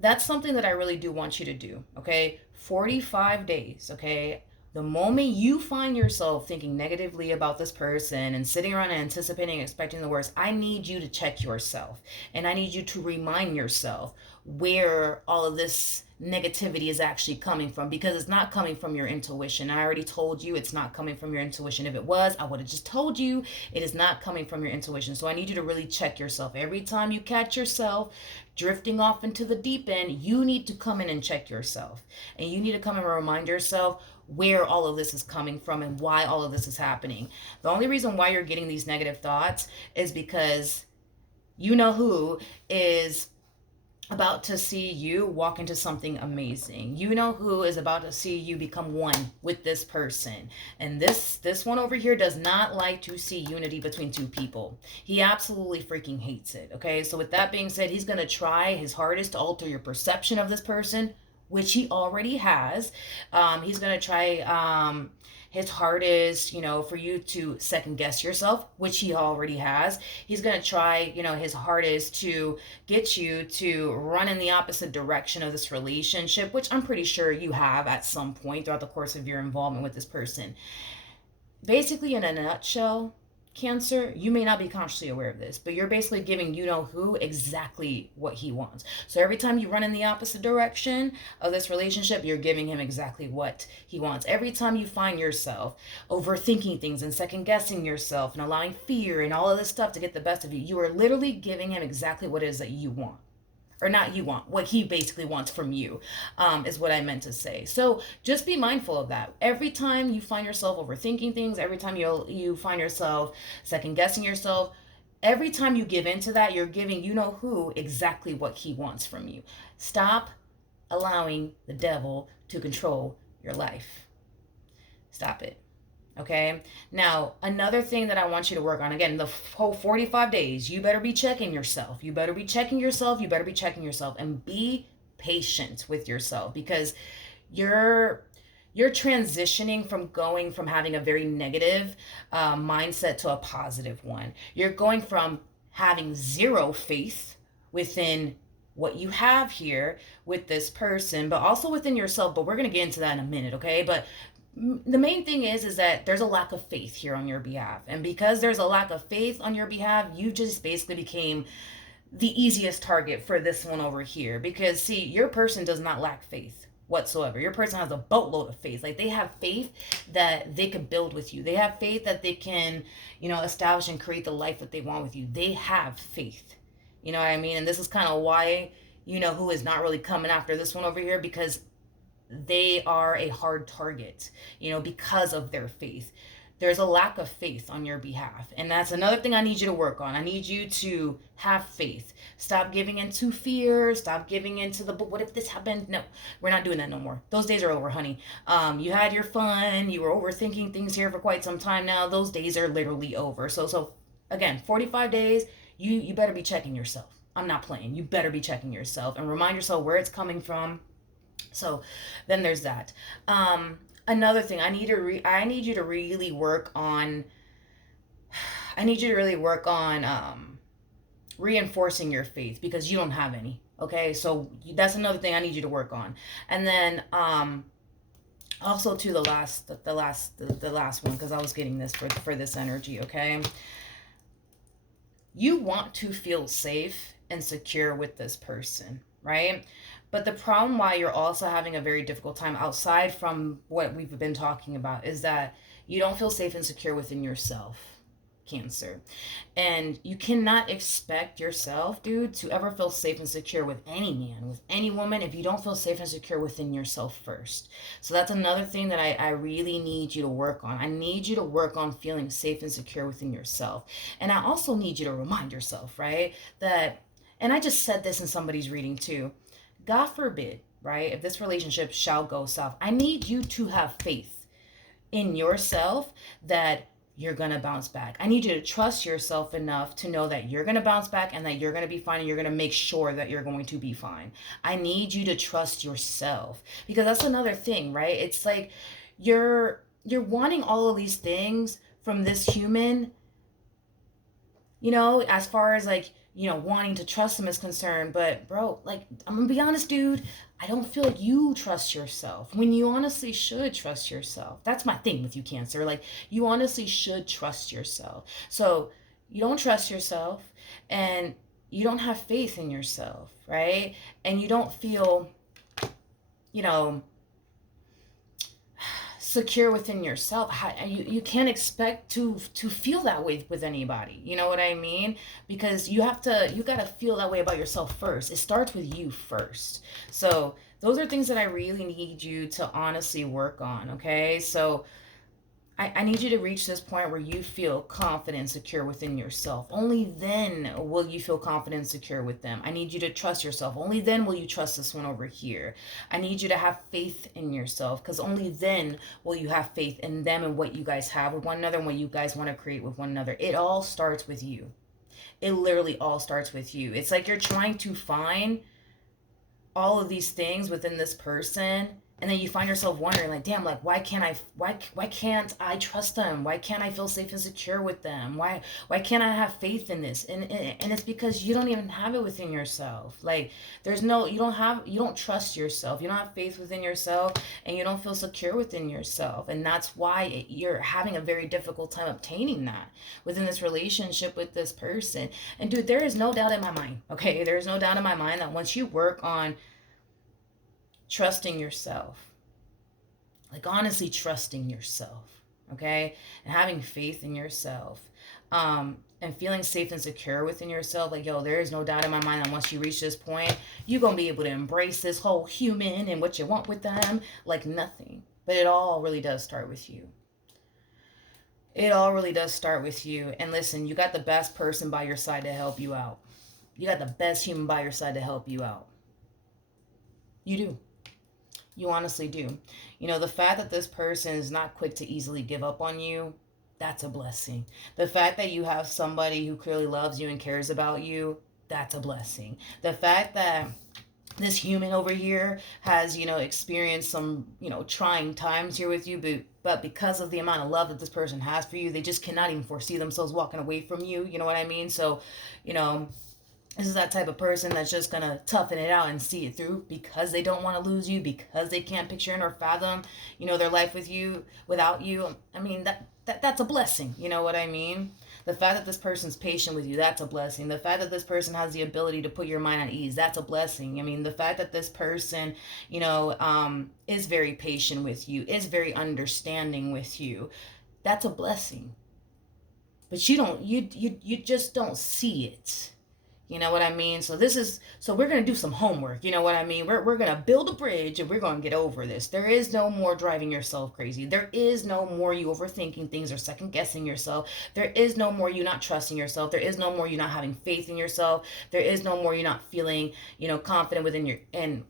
that's something that I really do want you to do, okay? 45 days, okay? The moment you find yourself thinking negatively about this person and sitting around and anticipating, expecting the worst, I need you to check yourself. And I need you to remind yourself where all of this negativity is actually coming from, because it's not coming from your intuition. I already told you it's not coming from your intuition. If it was, I would have just told you it is not coming from your intuition. So I need you to really check yourself. Every time you catch yourself drifting off into the deep end, you need to come in and check yourself. And you need to come and remind yourself where all of this is coming from and why all of this is happening. The only reason why you're getting these negative thoughts is because you know who is about to see you walk into something amazing. You know who is about to see you become one with this person. And this one over here does not like to see unity between two people. He absolutely freaking hates it. Okay? So with that being said, he's going to try his hardest to alter your perception of this person, which he already has. He's going to try his hardest, you know, for you to second guess yourself, which he already has. He's going to try, you know, his hardest to get you to run in the opposite direction of this relationship, which I'm pretty sure you have at some point throughout the course of your involvement with this person. Basically, in a nutshell, Cancer, you may not be consciously aware of this, but you're basically giving you know who exactly what he wants. So every time you run in the opposite direction of this relationship, you're giving him exactly what he wants. Every time you find yourself overthinking things and second guessing yourself and allowing fear and all of this stuff to get the best of you, you are literally giving him exactly what it is that you want, or not you want, what he basically wants from you, is what I meant to say. So just be mindful of that. Every time you find yourself overthinking things, every time you find yourself second guessing yourself, every time you give into that, you're giving you know who exactly what he wants from you. Stop allowing the devil to control your life. Stop it. Okay. Now, another thing that I want you to work on, again, the whole 45 days, you better be checking yourself. You better be checking yourself. You better be checking yourself and be patient with yourself, because you're you're transitioning from going from having a very negative mindset to a positive one. You're going from having zero faith within what you have here with this person, but also within yourself. But we're going to get into that in a minute, okay? But the main thing is that there's a lack of faith here on your behalf, and because there's a lack of faith on your behalf, you just basically became the easiest target for this one over here. Because see, your person does not lack faith whatsoever. Your person has a boatload of faith. Like, they have faith that they can build with you. They have faith that they can, you know, establish and create the life that they want with you. They have faith. You know what I mean? And this is kind of why, you know, who is not really coming after this one over here, because they are a hard target, you know, because of their faith. there's a lack of faith on your behalf. And that's another thing I need you to work on. I need you to have faith. Stop giving into fear. Stop giving into the, but what if this happened? No, we're not doing that no more. Those days are over, honey. You had your fun. You were overthinking things here for quite some time now. Those days are literally over. So again, 45 days, you better be checking yourself. I'm not playing. You better be checking yourself and remind yourself where it's coming from. So then there's that. Another thing, I need you to really work on I need you to really work on reinforcing your faith, because you don't have any. Okay, so that's another thing I need you to work on. And then also to the last one, because I was getting this for this energy. Okay, you want to feel safe and secure with this person, right? But the problem why you're also having a very difficult time, outside from what we've been talking about, is that you don't feel safe and secure within yourself, Cancer. And you cannot expect yourself, dude, to ever feel safe and secure with any man, with any woman, if you don't feel safe and secure within yourself first. So that's another thing that I really need you to work on. I need you to work on feeling safe and secure within yourself. And I also need you to remind yourself, right, that, and I just said this in somebody's reading too, God forbid, right, if this relationship shall go south, I need you to have faith in yourself that you're going to bounce back. I need you to trust yourself enough to know that you're going to bounce back and that you're going to be fine, and you're going to make sure that you're going to be fine. I need you to trust yourself, because that's another thing, right? It's like you're wanting all of these things from this human, as far as like, wanting to trust them is concerned. But bro, like, I'm gonna be honest, dude, I don't feel like you trust yourself when you honestly should trust yourself. That's my thing with you, Cancer. Like, you honestly should trust yourself. So you don't trust yourself, and you don't have faith in yourself, right? And you don't feel, you know, secure within yourself. You can't expect to feel that way with anybody, you know what I mean? Because you got to feel that way about yourself first. It starts with you first. So those are things that I really need you to honestly work on. Okay, so I need you to reach this point where you feel confident and secure within yourself. Only then will you feel confident and secure with them. I need you to trust yourself. Only then will you trust this one over here. I need you to have faith in yourself, because only then will you have faith in them and what you guys have with one another and what you guys want to create with one another. It all starts with you. It literally all starts with you. It's like you're trying to find all of these things within this person, and then you find yourself wondering, like, damn, like, why can't I trust them? Why can't I feel safe and secure with them? Why can't I have faith in this? And it's because you don't even have it within yourself. Like, you don't trust yourself. You don't have faith within yourself, and you don't feel secure within yourself. And that's why you're having a very difficult time obtaining that within this relationship with this person. And dude, there is no doubt in my mind, okay? There is no doubt in my mind that once you work on trusting yourself, like honestly trusting yourself, okay, and having faith in yourself, and feeling safe and secure within yourself, like, yo, there is no doubt in my mind that once you reach this point, you're gonna be able to embrace this whole human and what you want with them like nothing. But it all really does start with you. It all really does start with you. And listen, you got the best person by your side to help you out. You got the best human by your side to help you out. You do. You honestly do. The fact that this person is not quick to easily give up on you, that's a blessing. The fact that you have somebody who clearly loves you and cares about you, that's a blessing. The fact that this human over here has, experienced some, trying times here with you, but because of the amount of love that this person has for you, they just cannot even foresee themselves walking away from you. You know what I mean? So, this is that type of person that's just going to toughen it out and see it through, because they don't want to lose you, because they can't picture or fathom, their life without you. I mean, that's a blessing. You know what I mean? The fact that this person's patient with you, that's a blessing. The fact that this person has the ability to put your mind at ease, that's a blessing. I mean, the fact that this person, is very patient with you, is very understanding with you, that's a blessing. But you just don't see it. You know what I mean? So we're going to do some homework. You know what I mean? We're going to build a bridge and we're going to get over this. There is no more driving yourself crazy. There is no more you overthinking things or second guessing yourself. There is no more you not trusting yourself. There is no more you not having faith in yourself. There is no more you not feeling, confident within your, and,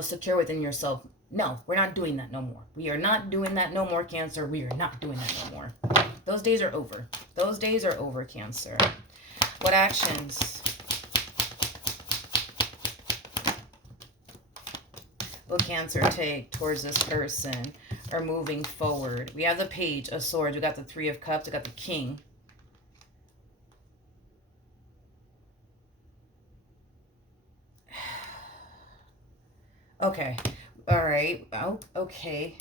secure within yourself. No, we're not doing that no more. We are not doing that no more, Cancer. We are not doing that no more. Those days are over. Those days are over, Cancer. What actions will Cancer take towards this person or moving forward? We have the Page of Swords. We got the Three of Cups. We got the King. Okay. All right. Oh, okay.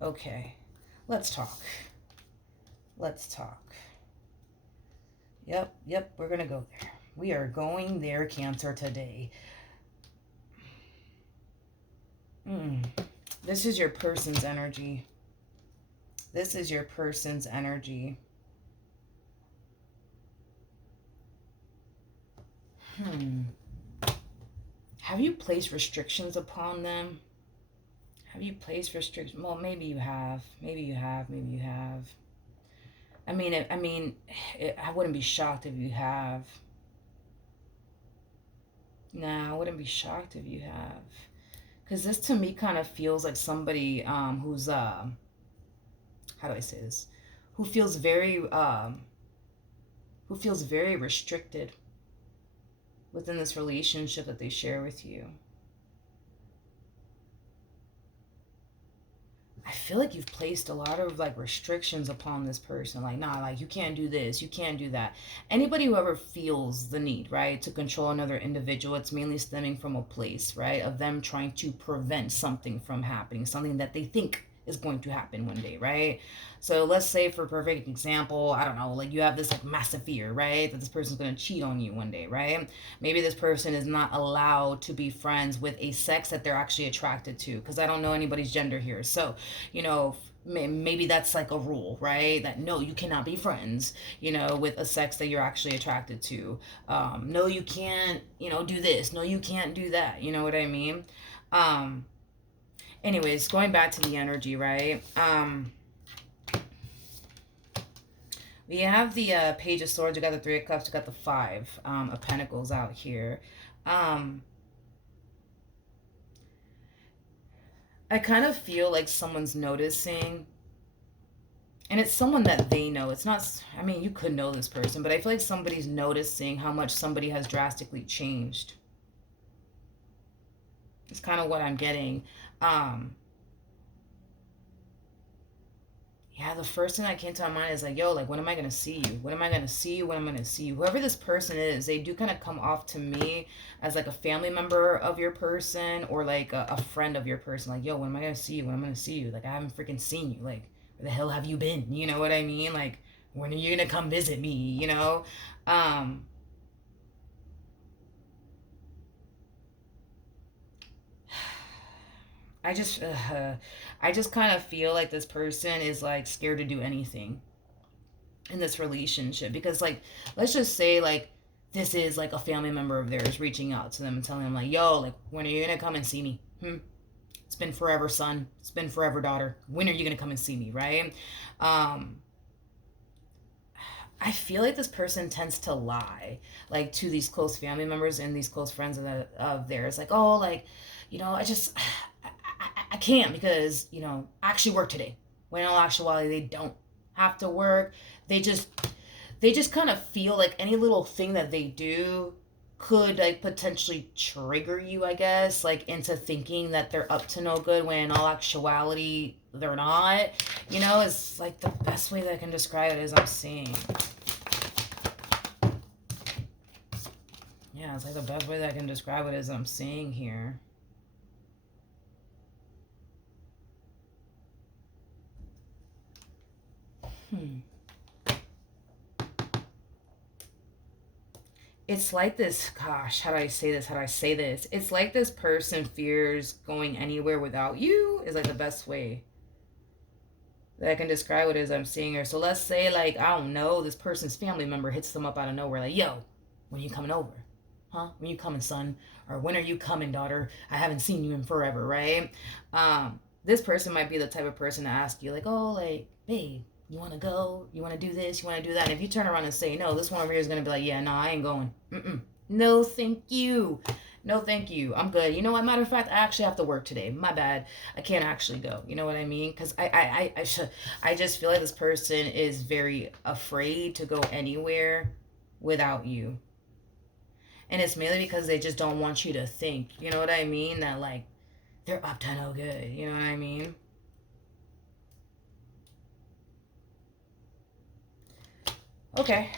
Okay. Let's talk. Let's talk. Yep. We're going to go there. We are going there, Cancer, today. This is your person's energy. This is your person's energy. Have you placed restrictions upon them? Have you placed restrictions? Well, maybe you have. Maybe you have. Maybe you have. I wouldn't be shocked if you have. Nah, I wouldn't be shocked if you have. Because this to me kind of feels like somebody who's, how do I say this? Who feels very restricted within this relationship that they share with you. I feel like you've placed a lot of like restrictions upon this person. Like, nah, like you can't do this, you can't do that. Anybody who ever feels the need, right, to control another individual, it's mainly stemming from a place, right, of them trying to prevent something from happening, something that they think is going to happen one day, right? So let's say, for a perfect example, I don't know, like you have this like massive fear, right, that this person's going to cheat on you one day, right? Maybe this person is not allowed to be friends with a sex that they're actually attracted to, because I don't know anybody's gender here. So, maybe that's like a rule, right? That no, you cannot be friends, with a sex that you're actually attracted to. No, you can't, do this. No, you can't do that. You know what I mean? Anyways, going back to the energy, right? We have the Page of Swords. We got the Three of Cups. We got the Five of Pentacles out here. I kind of feel like someone's noticing, and it's someone that they know. It's not, you could know this person, but I feel like somebody's noticing how much somebody has drastically changed. It's kind of what I'm getting. Yeah, the first thing that came to my mind is like, yo, like, when am I going to see you? When am I going to see you? When am I going to see you? Whoever this person is, they do kind of come off to me as like a family member of your person, or like a friend of your person. Like, yo, when am I going to see you? When am I going to see you? Like, I haven't freaking seen you. Like, where the hell have you been? You know what I mean? Like, when are you going to come visit me? I just kind of feel like this person is like scared to do anything in this relationship, because like, let's just say like this is like a family member of theirs reaching out to them and telling them like, yo, like, when are you gonna come and see me? It's been forever, son. It's been forever, daughter. When are you gonna come and see me, right? I feel like this person tends to lie, like, to these close family members and these close friends of theirs. Like, oh, like, I just, I can't because, I actually work today. When in all actuality, they don't have to work. They just kind of feel like any little thing that they do could like potentially trigger you, I guess, like into thinking that they're up to no good, when in all actuality they're not. It's like the best way that I can describe it is I'm seeing. Yeah, it's like the best way that I can describe it is I'm seeing here. It's like this, gosh, how do I say this? How do I say this? It's like this person fears going anywhere without you, is like the best way that I can describe it as I'm seeing her. So let's say, like, I don't know, this person's family member hits them up out of nowhere, like, yo, when are you coming over? Huh? When you coming, son? Or when are you coming, daughter? I haven't seen you in forever, right? This person might be the type of person to ask you, like, oh, like, babe, you want to go? You want to do this? You want to do that? And if you turn around and say no, this one over here is going to be like, yeah, no, I ain't going. Mm-mm. No, thank you. No, thank you. I'm good. You know what? Matter of fact, I actually have to work today. My bad. I can't actually go. You know what I mean? Because I just feel like this person is very afraid to go anywhere without you. And it's mainly because they just don't want you to think, you know what I mean? That, like, they're up to no good. You know what I mean? Okay.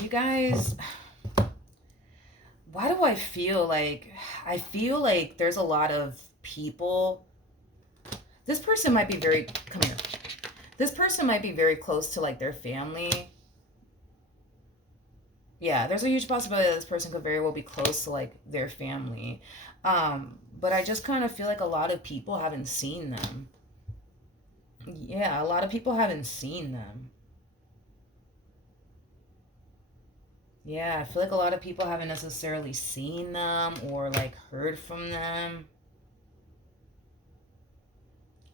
You guys, why do I feel like there's a lot of people. This person might be very, come here. This person might be very close to, like, their family. Yeah, there's a huge possibility that this person could very well be close to, like, their family. But I just kind of feel like a lot of people haven't seen them. Yeah, a lot of people haven't seen them. Yeah, I feel like a lot of people haven't necessarily seen them or, like, heard from them.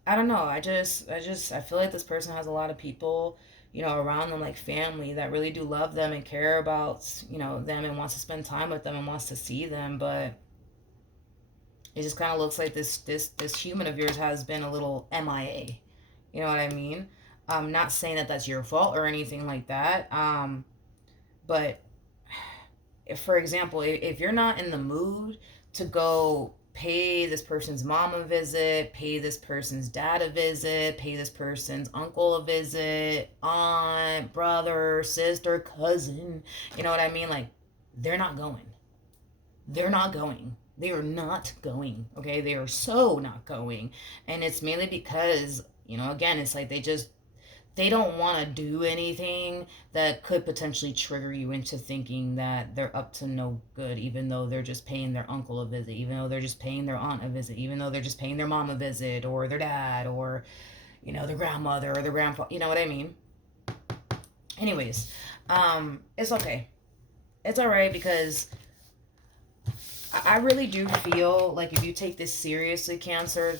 I don't know. I feel like this person has a lot of people, around them, like family, that really do love them and care about, them, and wants to spend time with them and wants to see them. But it just kind of looks like this human of yours has been a little MIA. You know what I mean? I'm not saying that that's your fault or anything like that. But if, for example, if you're not in the mood to go pay this person's mom a visit, pay this person's dad a visit, pay this person's uncle a visit, aunt, brother, sister, cousin, you know what I mean? Like, they're not going. They're not going. They are not going. Okay? They are so not going. And it's mainly because, again, it's like they don't want to do anything that could potentially trigger you into thinking that they're up to no good, even though they're just paying their uncle a visit, even though they're just paying their aunt a visit, even though they're just paying their mom a visit, or their dad, or, their grandmother, or their grandpa. You know what I mean? Anyways, it's okay. It's all right, because I really do feel like if you take this seriously, Cancer,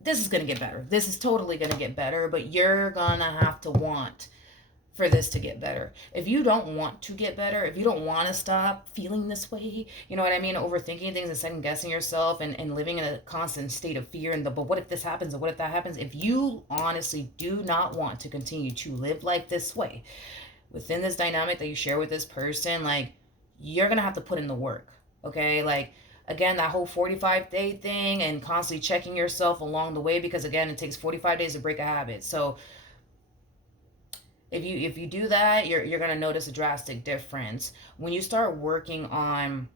this is going to get better. This is totally going to get better, but you're going to have to want for this to get better. If you don't want to get better, if you don't want to stop feeling this way, you know what I mean? Overthinking things and second guessing yourself, and living in a constant state of fear, and but what if this happens, and what if that happens? If you honestly do not want to continue to live like this way within this dynamic that you share with this person, like, you're gonna have to put in the work. Okay, like, again, that whole 45-day thing, and constantly checking yourself along the way, because again, it takes 45 days to break a habit. So if you do that, you're gonna notice a drastic difference when you start working on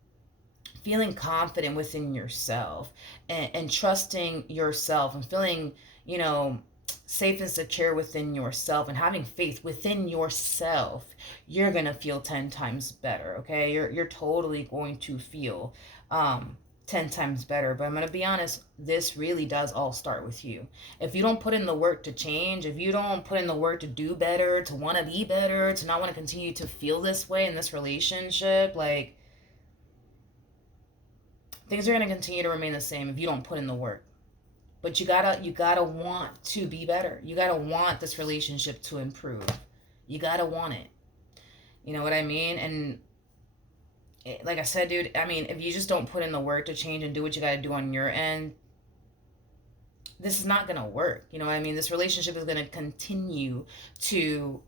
feeling confident within yourself, and trusting yourself, and feeling, you know, safe and secure within yourself, and having faith within yourself. You're gonna feel 10 times better. Okay, you're totally going to feel 10 times better. But I'm gonna be honest, this really does all start with you. If you don't put in the work to change, if you don't put in the work to do better, to want to be better, to not want to continue to feel this way in this relationship, like, things are going to continue to remain the same if you don't put in the work. But you gotta want to be better. You gotta want this relationship to improve. You gotta want it. You know what I mean? And like I said, dude, I mean, if you just don't put in the work to change and do what you gotta do on your end, this is not gonna work. You know what I mean? This relationship is gonna continue to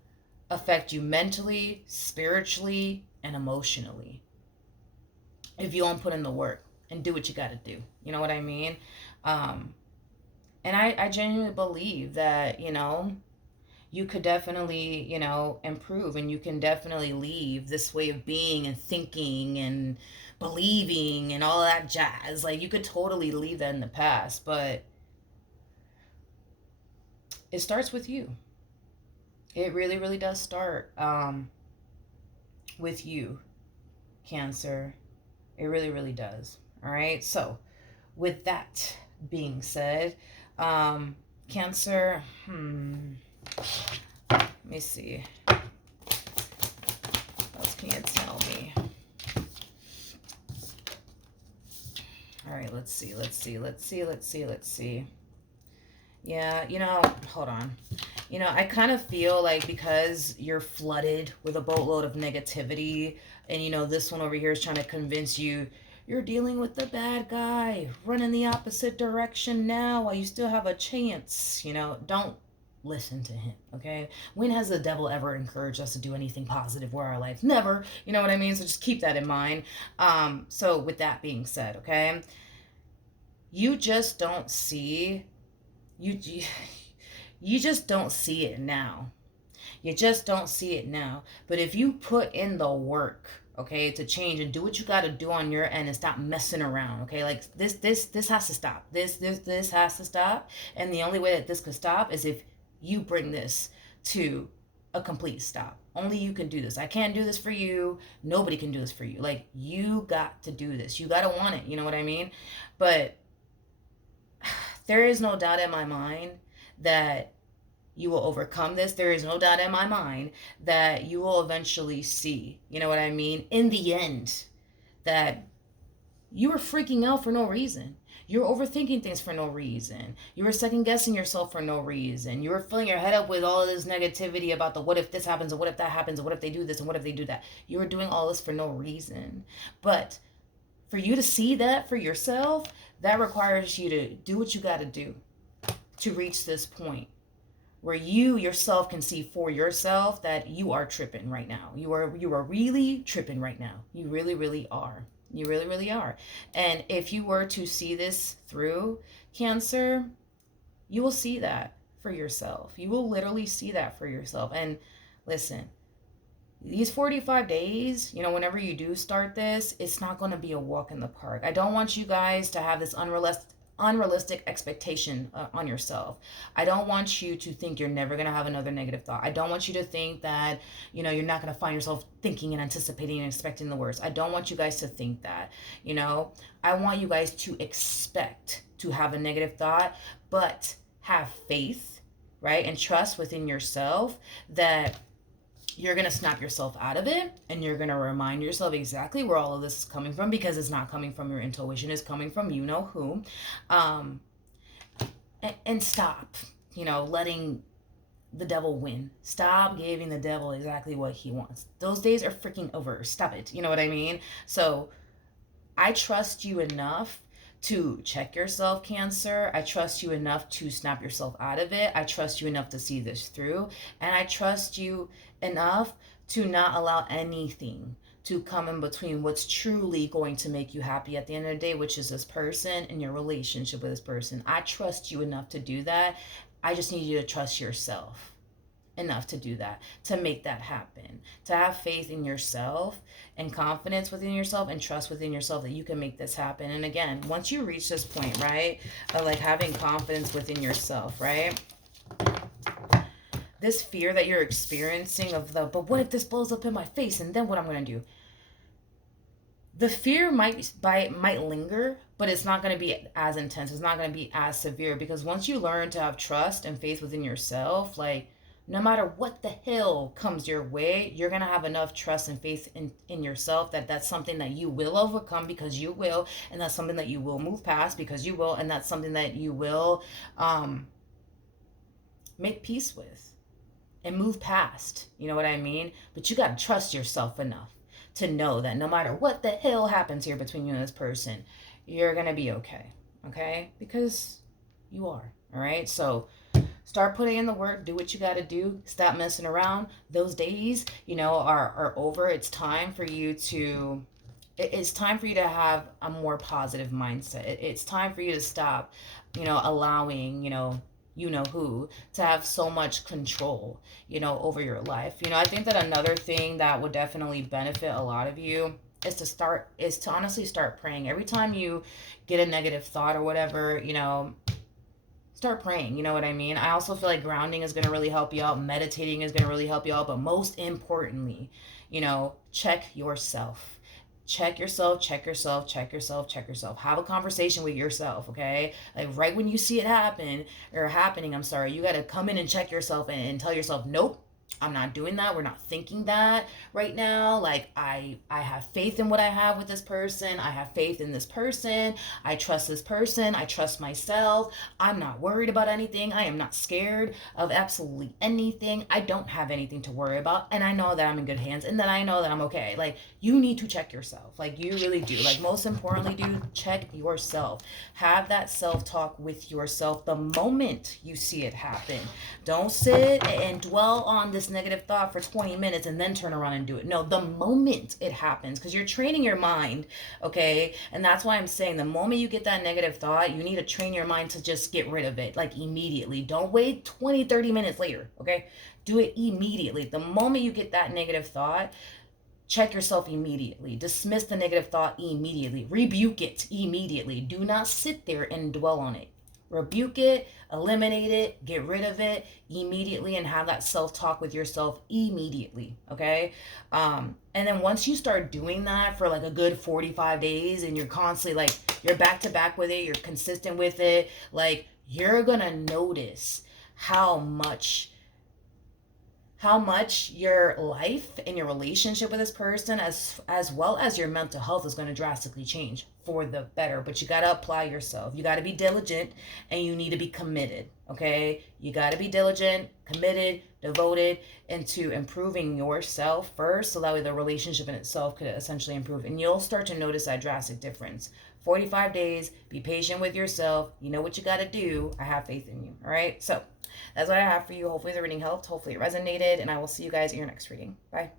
affect you mentally, spiritually, and emotionally if you don't put in the work and do what you gotta do. You know what I mean? Um, and I genuinely believe that, you could definitely, improve, and you can definitely leave this way of being and thinking and believing and all that jazz. Like, you could totally leave that in the past, but it starts with you. It really, really does start. with you, Cancer. It really, really does. All right. So, with that being said, Cancer, let me see. What else can you tell me? All right, let's see. Yeah, hold on. I kind of feel like because you're flooded with a boatload of negativity, and this one over here is trying to convince you you're dealing with the bad guy, run in the opposite direction now while you still have a chance. Don't listen to him, okay? When has the devil ever encouraged us to do anything positive for our life? Never. You know what I mean? So just keep that in mind. So with that being said, okay, you just don't see you just don't see it now. You just don't see it now. But if you put in the work, okay, to change and do what you got to do on your end and stop messing around, okay? Like this has to stop. This has to stop. And the only way that this could stop is if you bring this to a complete stop. Only you can do this. I can't do this for you. Nobody can do this for you. Like, you got to do this. You got to want it. You know what I mean? But there is no doubt in my mind that you will overcome this. There is no doubt in my mind that you will eventually see, you know what I mean, in the end, that you were freaking out for no reason. You're overthinking things for no reason. You were second guessing yourself for no reason. You were filling your head up with all of this negativity about the what if this happens, and what if that happens, and what if they do this, and what if they do that. You were doing all this for no reason. But for you to see that for yourself, that requires you to do what you got to do to reach this point where you yourself can see for yourself that you are tripping right now. You are really tripping right now. You really, really are. You really, really are. And if you were to see this through, Cancer, you will see that for yourself. You will literally see that for yourself. And listen, these 45 days, whenever you do start this, it's not going to be a walk in the park. I don't want you guys to have this unrealistic expectation on yourself. I don't want you to think you're never going to have another negative thought. I don't want you to think that, you're not going to find yourself thinking and anticipating and expecting the worst. I don't want you guys to think that, I want you guys to expect to have a negative thought, but have faith, right? And trust within yourself that you're going to snap yourself out of it, and you're going to remind yourself exactly where all of this is coming from, because it's not coming from your intuition. It's coming from you know who. And stop, letting the devil win. Stop giving the devil exactly what he wants. Those days are freaking over. Stop it. You know what I mean? So I trust you enough to check yourself, Cancer. I trust you enough to snap yourself out of it. I trust you enough to see this through. And I trust you enough to not allow anything to come in between what's truly going to make you happy at the end of the day, which is this person and your relationship with this person. I trust you enough to do that. I just need you to trust yourself enough to do that, to make that happen, to have faith in yourself and confidence within yourself and trust within yourself that you can make this happen. And again, once you reach this point, right, of like having confidence within yourself, right, this fear that you're experiencing of but what if this blows up in my face, and then what I'm going to do? The fear might linger, but it's not going to be as intense. It's not going to be as severe, because once you learn to have trust and faith within yourself, like, no matter what the hell comes your way, you're going to have enough trust and faith in yourself that that's something that you will overcome, because you will, and that's something that you will move past, because you will, and that's something that you will make peace with and move past. You know what I mean? But you got to trust yourself enough to know that no matter what the hell happens here between you and this person, you're going to be okay? Because you are, all right? So start putting in the work. Do what you got to do. Stop messing around. Those days, are over. It's time for you to have a more positive mindset. It's time for you to stop, allowing, who to have so much control, over your life. I think that another thing that would definitely benefit a lot of you is to honestly start praying. Every time you get a negative thought or whatever, start praying. You know what I mean? I also feel like grounding is going to really help you out. Meditating is going to really help you out. But most importantly, check yourself. Check yourself, check yourself, check yourself, check yourself. Have a conversation with yourself, okay? Like right when you see it happening, I'm sorry, you got to come in and check yourself and tell yourself, nope, I'm not doing that. We're not thinking that right now. Like I have faith in what I have with this person. I have faith in this person. I trust this person. I trust myself. I'm not worried about anything. I am not scared of absolutely anything. I don't have anything to worry about, and I know that I'm in good hands and that I know that I'm okay. Like you need to check yourself. Like you really do. Like most importantly, dude, check yourself. Have that self-talk with yourself the moment you see it happen. Don't sit and dwell on this negative thought for 20 minutes and then turn around and do it. No, the moment it happens, because you're training your mind, okay? And that's why I'm saying the moment you get that negative thought, you need to train your mind to just get rid of it, like immediately. Don't wait 20, 30 minutes later, okay? Do it immediately. The moment you get that negative thought, check yourself immediately. Dismiss the negative thought immediately. Rebuke it immediately. Do not sit there and dwell on it. Rebuke it, eliminate it, get rid of it immediately, and have that self-talk with yourself immediately, okay? And then once you start doing that for like a good 45 days and you're constantly like, you're back to back with it, you're consistent with it, like you're gonna notice how much your life and your relationship with this person as well as your mental health is going to drastically change for the better. But you got to apply yourself. You got to be diligent, and you need to be committed, okay? You got to be diligent, committed, devoted into improving yourself first, so that way the relationship in itself could essentially improve, and you'll start to notice that drastic difference. 45 days, be patient with yourself. You know what you got to do. I have faith in you, all right? So that's what I have for you. Hopefully the reading helped. Hopefully it resonated. And I will see you guys in your next reading. Bye.